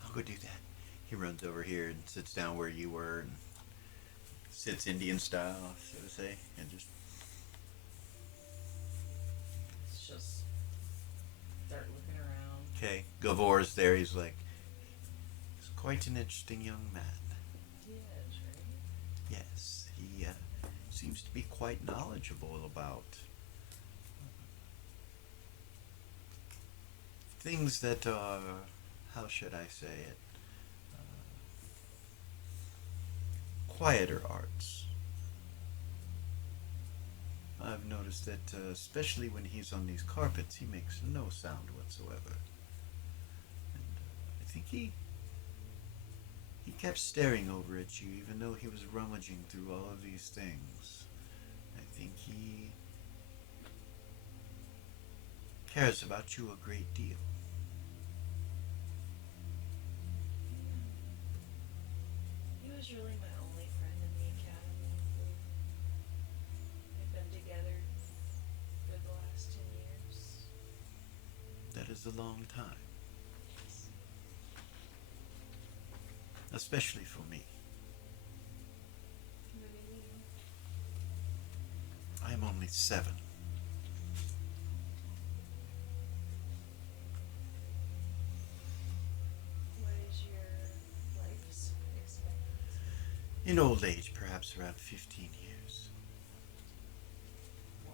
I'll go do that. He runs over here and sits down where you were and sits Indian style, so to say, and just She'll start looking around. okay. Gavor's there. He's like, he's quite an interesting young man. He is, right? Yes, he seems to be quite knowledgeable about things that are, how should I say it, quieter arts. I've noticed that, especially when he's on these carpets, he makes no sound whatsoever. And I think he kept staring over at you, even though he was rummaging through all of these things. I think he cares about you a great deal. He was really my only friend in the academy. We've been together for the last 10 years. That is a long time. Especially for me. What do you mean? I'm only 7. What is your life expectancy? In old age, perhaps around 15 years. Wow.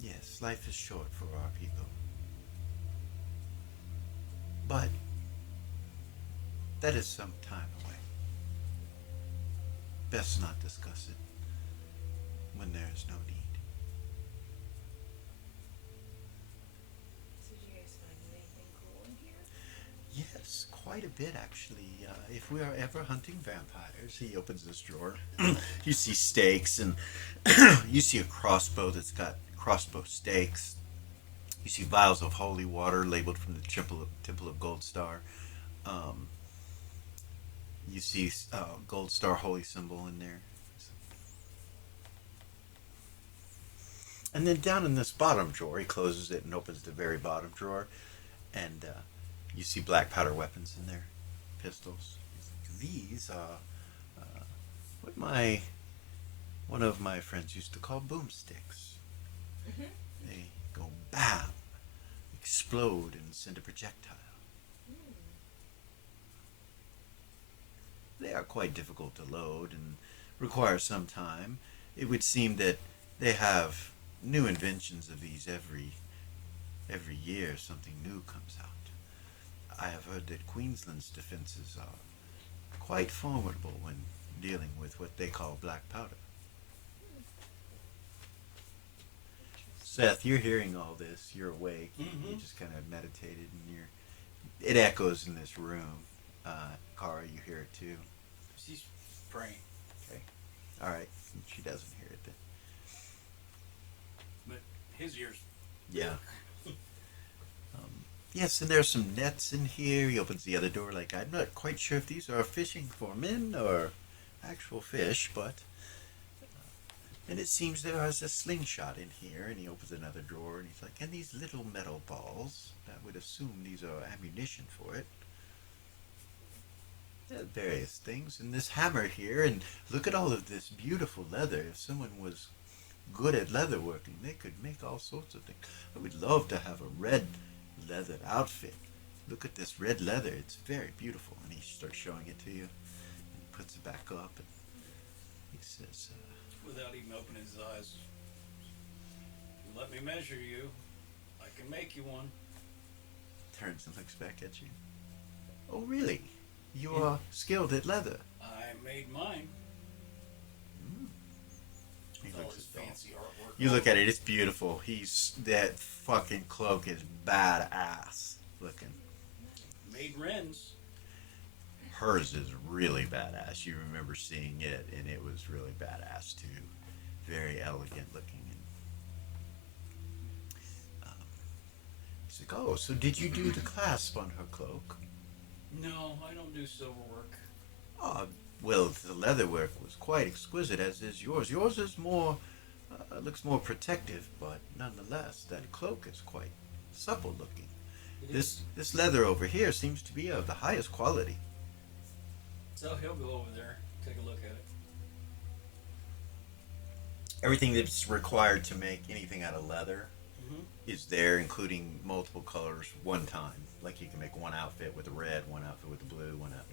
Yes, life is short for our people. But that is some time away. Best not discuss it when there is no need. So did you guys find anything cool in here? Yes, quite a bit actually. If we are ever hunting vampires, he opens this drawer. You see stakes, and you see a crossbow that's got crossbow stakes. You see vials of holy water labeled from the Temple of Gold Star. You see Gold Star holy symbol in there. And then down in this bottom drawer, he closes it and opens the very bottom drawer, and you see black powder weapons in there, pistols. These are what one of my friends used to call boomsticks. Mhm. They go bam, explode, and send a projectile. They are quite difficult to load and require some time. It would seem that they have new inventions of these every year. Something new comes out. I have heard that Queensland's defenses are quite formidable when dealing with what they call black powder. Seth, you're hearing all this. You're awake. You just kind of meditated, and it echoes in this room. Kara, you hear it too. She's praying. Okay. All right. She doesn't hear it then. But his ears. Yeah. Yes, and there's some nets in here. He opens the other door like, I'm not quite sure if these are fishing for men or actual fish, but... and it seems there is a slingshot in here, and he opens another drawer, and he's like, and these little metal balls, I would assume these are ammunition for it. There are various things, and this hammer here, and look at all of this beautiful leather. If someone was good at leather working, they could make all sorts of things. I would love to have a red leather outfit. Look at this red leather. It's very beautiful. And he starts showing it to you. And he puts it back up. And he says, Without even opening his eyes. Let me measure you. I can make you one. turns and looks back at you. Oh, really? You are skilled at leather. I made mine. He All looks his at the fancy artwork. You look at it, it's beautiful. That fucking cloak is badass looking. Made Ren's. Hers is really badass. You remember seeing it, and it was really badass too. Very elegant looking. He's like, oh, so did you do the clasp on her cloak? No, I don't do silver work. Oh, well, the leather work was quite exquisite, as is yours. Yours is more, looks more protective, but nonetheless, that cloak is quite supple looking. This leather over here seems to be of the highest quality. So he'll go over there, take a look at it. Everything that's required to make anything out of leather is there, including multiple colors one time. Like you can make one outfit with the red, one outfit with the blue, one out,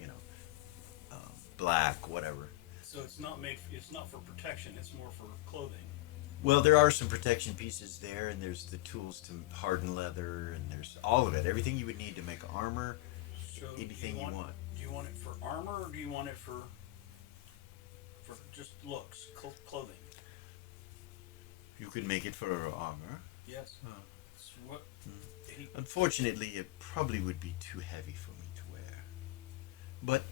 black, whatever. So it's not made. It's not for protection. It's more for clothing. Well, there are some protection pieces there, and there's the tools to harden leather, and there's all of it. Everything you would need to make armor, So anything you want. Do you want it for armor, or do you want it for just looks, clothing? You could make it for armor. Yes. Oh. So what? Unfortunately, it probably would be too heavy for me to wear. But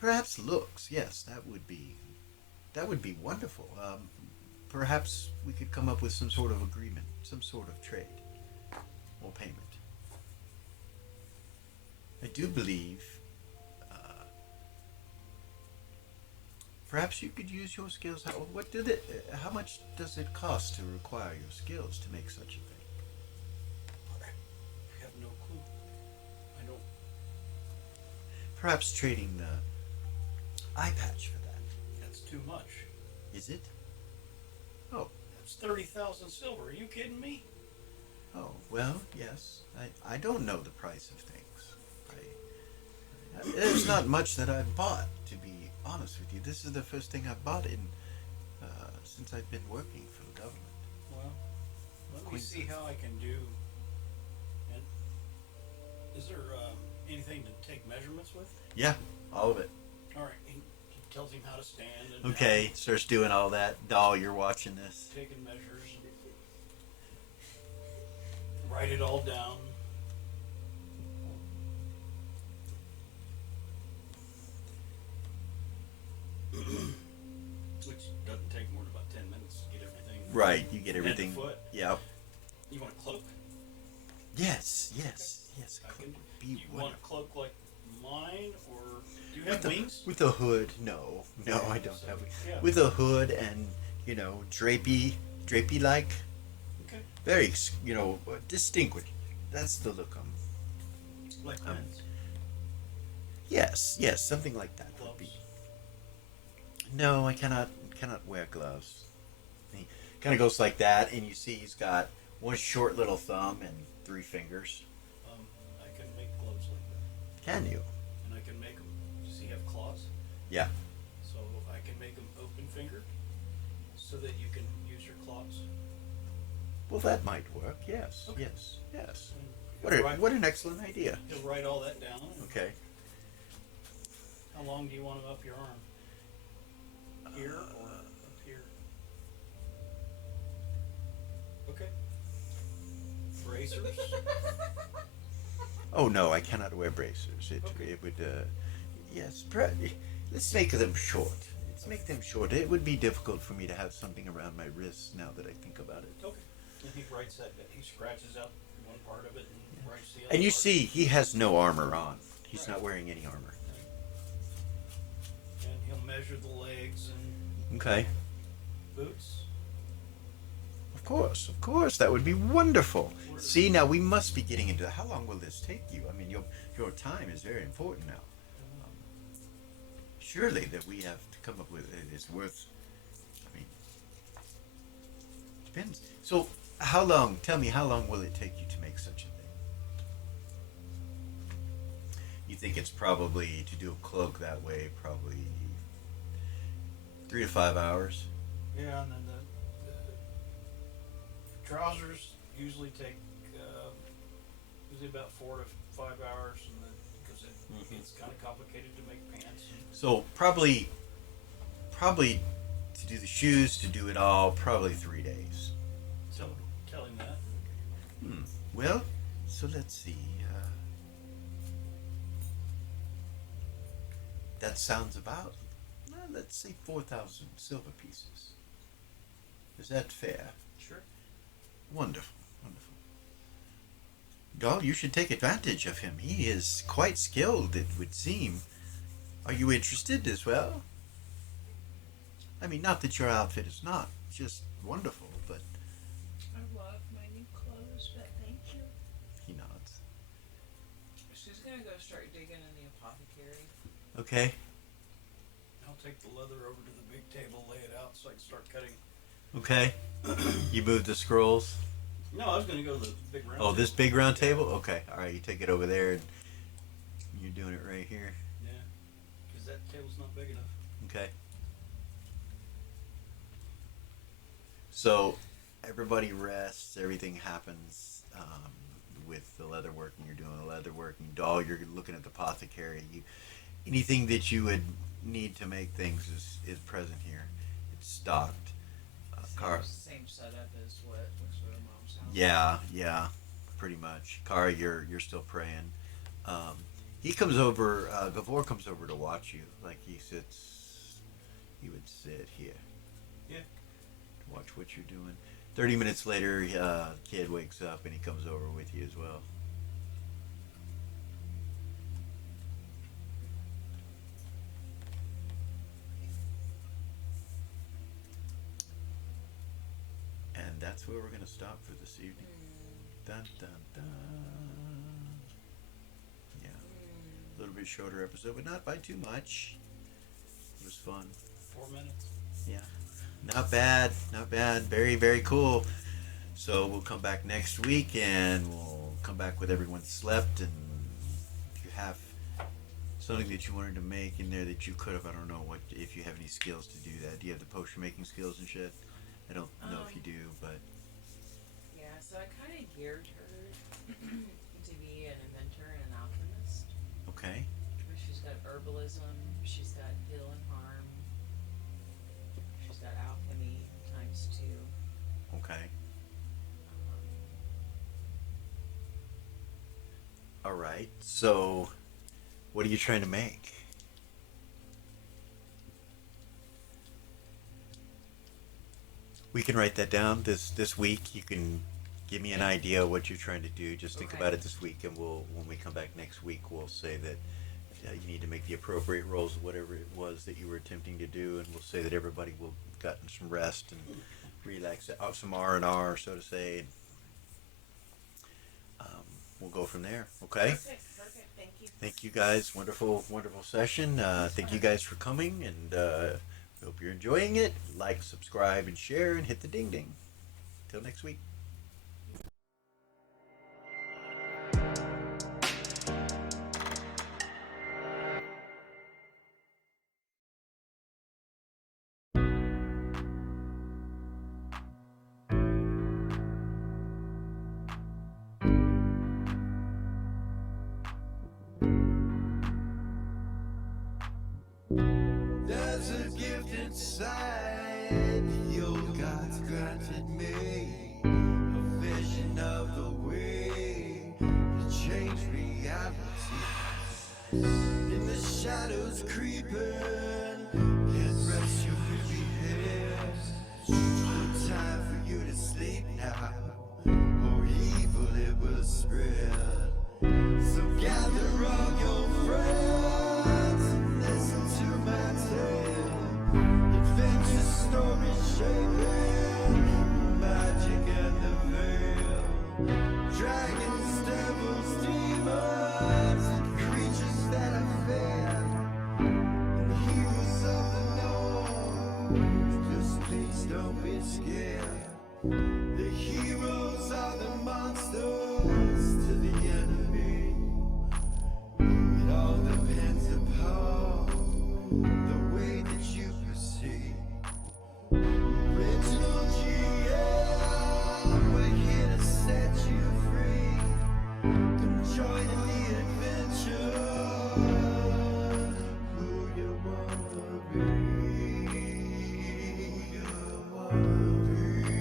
perhaps looks, yes, that would be wonderful. Perhaps we could come up with some sort of agreement, some sort of trade or payment. I do believe perhaps you could use your skills. How much does it cost to require your skills to make such a thing? I have no clue. I don't. Perhaps trading the eye patch for that. That's too much. Is it? Oh. That's 30,000 silver. Are you kidding me? Oh, well, yes. I don't know the price of things. There's not much that I've bought, to be honest with you. This is the first thing I've bought since I've been working for the government. Well, let me see how I can do. And is there anything to take measurements with? Yeah, all of it. All right. He tells him how to stand. And Okay, starts doing all that. Doll, you're watching this. Taking measures. Write it all down. Which doesn't take more than about 10 minutes to get everything. Right, you get head to everything. foot. Yep. You want a cloak? Yes. Do you want a cloak like mine, or do you have wings? With a hood? No, I don't have. Yeah. With a hood and drapey like. very, distinguished. That's the look Like Um, pens, yes, something like that would be. gloves. No, I cannot wear gloves. He kind of goes like that, and you see he's got one short little thumb and three fingers. I can make gloves like that, Can you? and I can make them. Does he have claws? Yeah. So I can make them open fingered, so that you can use your claws. Well, that might work. Yes, Okay. yes. And What an excellent idea. He'll write all that down. And Okay. how long do you want them up your arm? Here or up here? Okay. Bracers. Oh no, I cannot wear bracers. Okay. It would. Yes. Let's make them short. Let's make them short. It would be difficult for me to have something around my wrists now that I think about it. Okay. And he writes that. He scratches out one part of it and writes the other. And you part. see, he has no armor on. He's Right. not wearing any armor. And he'll measure the legs and Okay. boots. Of course, that would be wonderful. Where- See, now we must be getting into how long will this take you? I mean, your time is very important now. Surely that we have to come up with it is worth. I mean, depends. So, how long? Tell me, how long will it take you to make such a thing? You think it's probably to do a cloak that way? Probably 3 to 5 hours. Yeah, and then the trousers usually take usually about 4 to 5 hours, and then because it's kind of complicated to make pants. So probably to do the shoes, to do it all, probably 3 days. So tell him that. Well, so let's see. That sounds about, let's say 4,000 silver pieces. Is that fair? Sure. Wonderful. Doll, you should take advantage of him. He is quite skilled, it would seem. Are you interested as well? I mean, not that your outfit is not just wonderful, but I love my new clothes, but thank you. he nods. She's gonna go start digging in the apothecary. Okay. I'll take the leather over to the big table, lay it out, so I can start cutting. Okay. You move the scrolls. No, I was going to go to the big round. Oh, this big round table? Okay. All right, you take it over there and you're doing it right here. Yeah, because that table's not big enough. Okay. So everybody rests. Everything happens with the leather working. You're doing the leather working. Doll, you're looking at the apothecary. Anything that you would need to make things is present here. It's stocked. Car. Same setup as what looks like mom's house. Yeah, pretty much. Kara, you're still praying. He comes over. Gavor comes over to watch you. Like he would sit here. Yeah. To watch what you're doing. 30 minutes later, kid wakes up and he comes over with you as well. And that's where we're gonna stop for this evening. Dun dun dun. Yeah, a little bit shorter episode, but not by too much. It was fun. 4 minutes. Yeah, not bad, not bad. Very, very cool. So we'll come back next week, and we'll come back with everyone slept. And if you have something that you wanted to make in there that you could have, I don't know what if you have any skills to do that. Do you have the potion making skills and shit? I don't know if you do, but Yeah, so I kind of geared her to be an inventor and an alchemist. okay. She's got herbalism, she's got heal and harm, she's got alchemy ×2. Okay. Um, All right. So, what are you trying to make? We can write that down this week. You can give me an idea of what you're trying to do. Just think Okay. about it this week, and when we come back next week, we'll say that you need to make the appropriate rolls of whatever it was that you were attempting to do, and we'll say that everybody will gotten some rest and relax, some R&R, so to say. we'll go from there. Okay. Perfect. Thank you. Thank you guys. Wonderful session. Thank you guys for coming, and hope you're enjoying it. Like, subscribe, and share, and hit the ding ding. Till next week. There's a gift inside the old gods granted me, a vision of the way to change reality. In the shadows creeping, can't rest your weary head. No time for you to sleep now, or evil it will spread. So gather all your friends and listen to my tale. Adventure story shaping magic and the veil. Dragons, devils, demons, and creatures that I fear, and heroes of the north. Just please don't be scared. The heroes are the monsters to the enemy. It all depends upon the way that you perceive. Original GM, we're here to set you free. Come join in the adventure. Who you wanna be? Who you wanna be?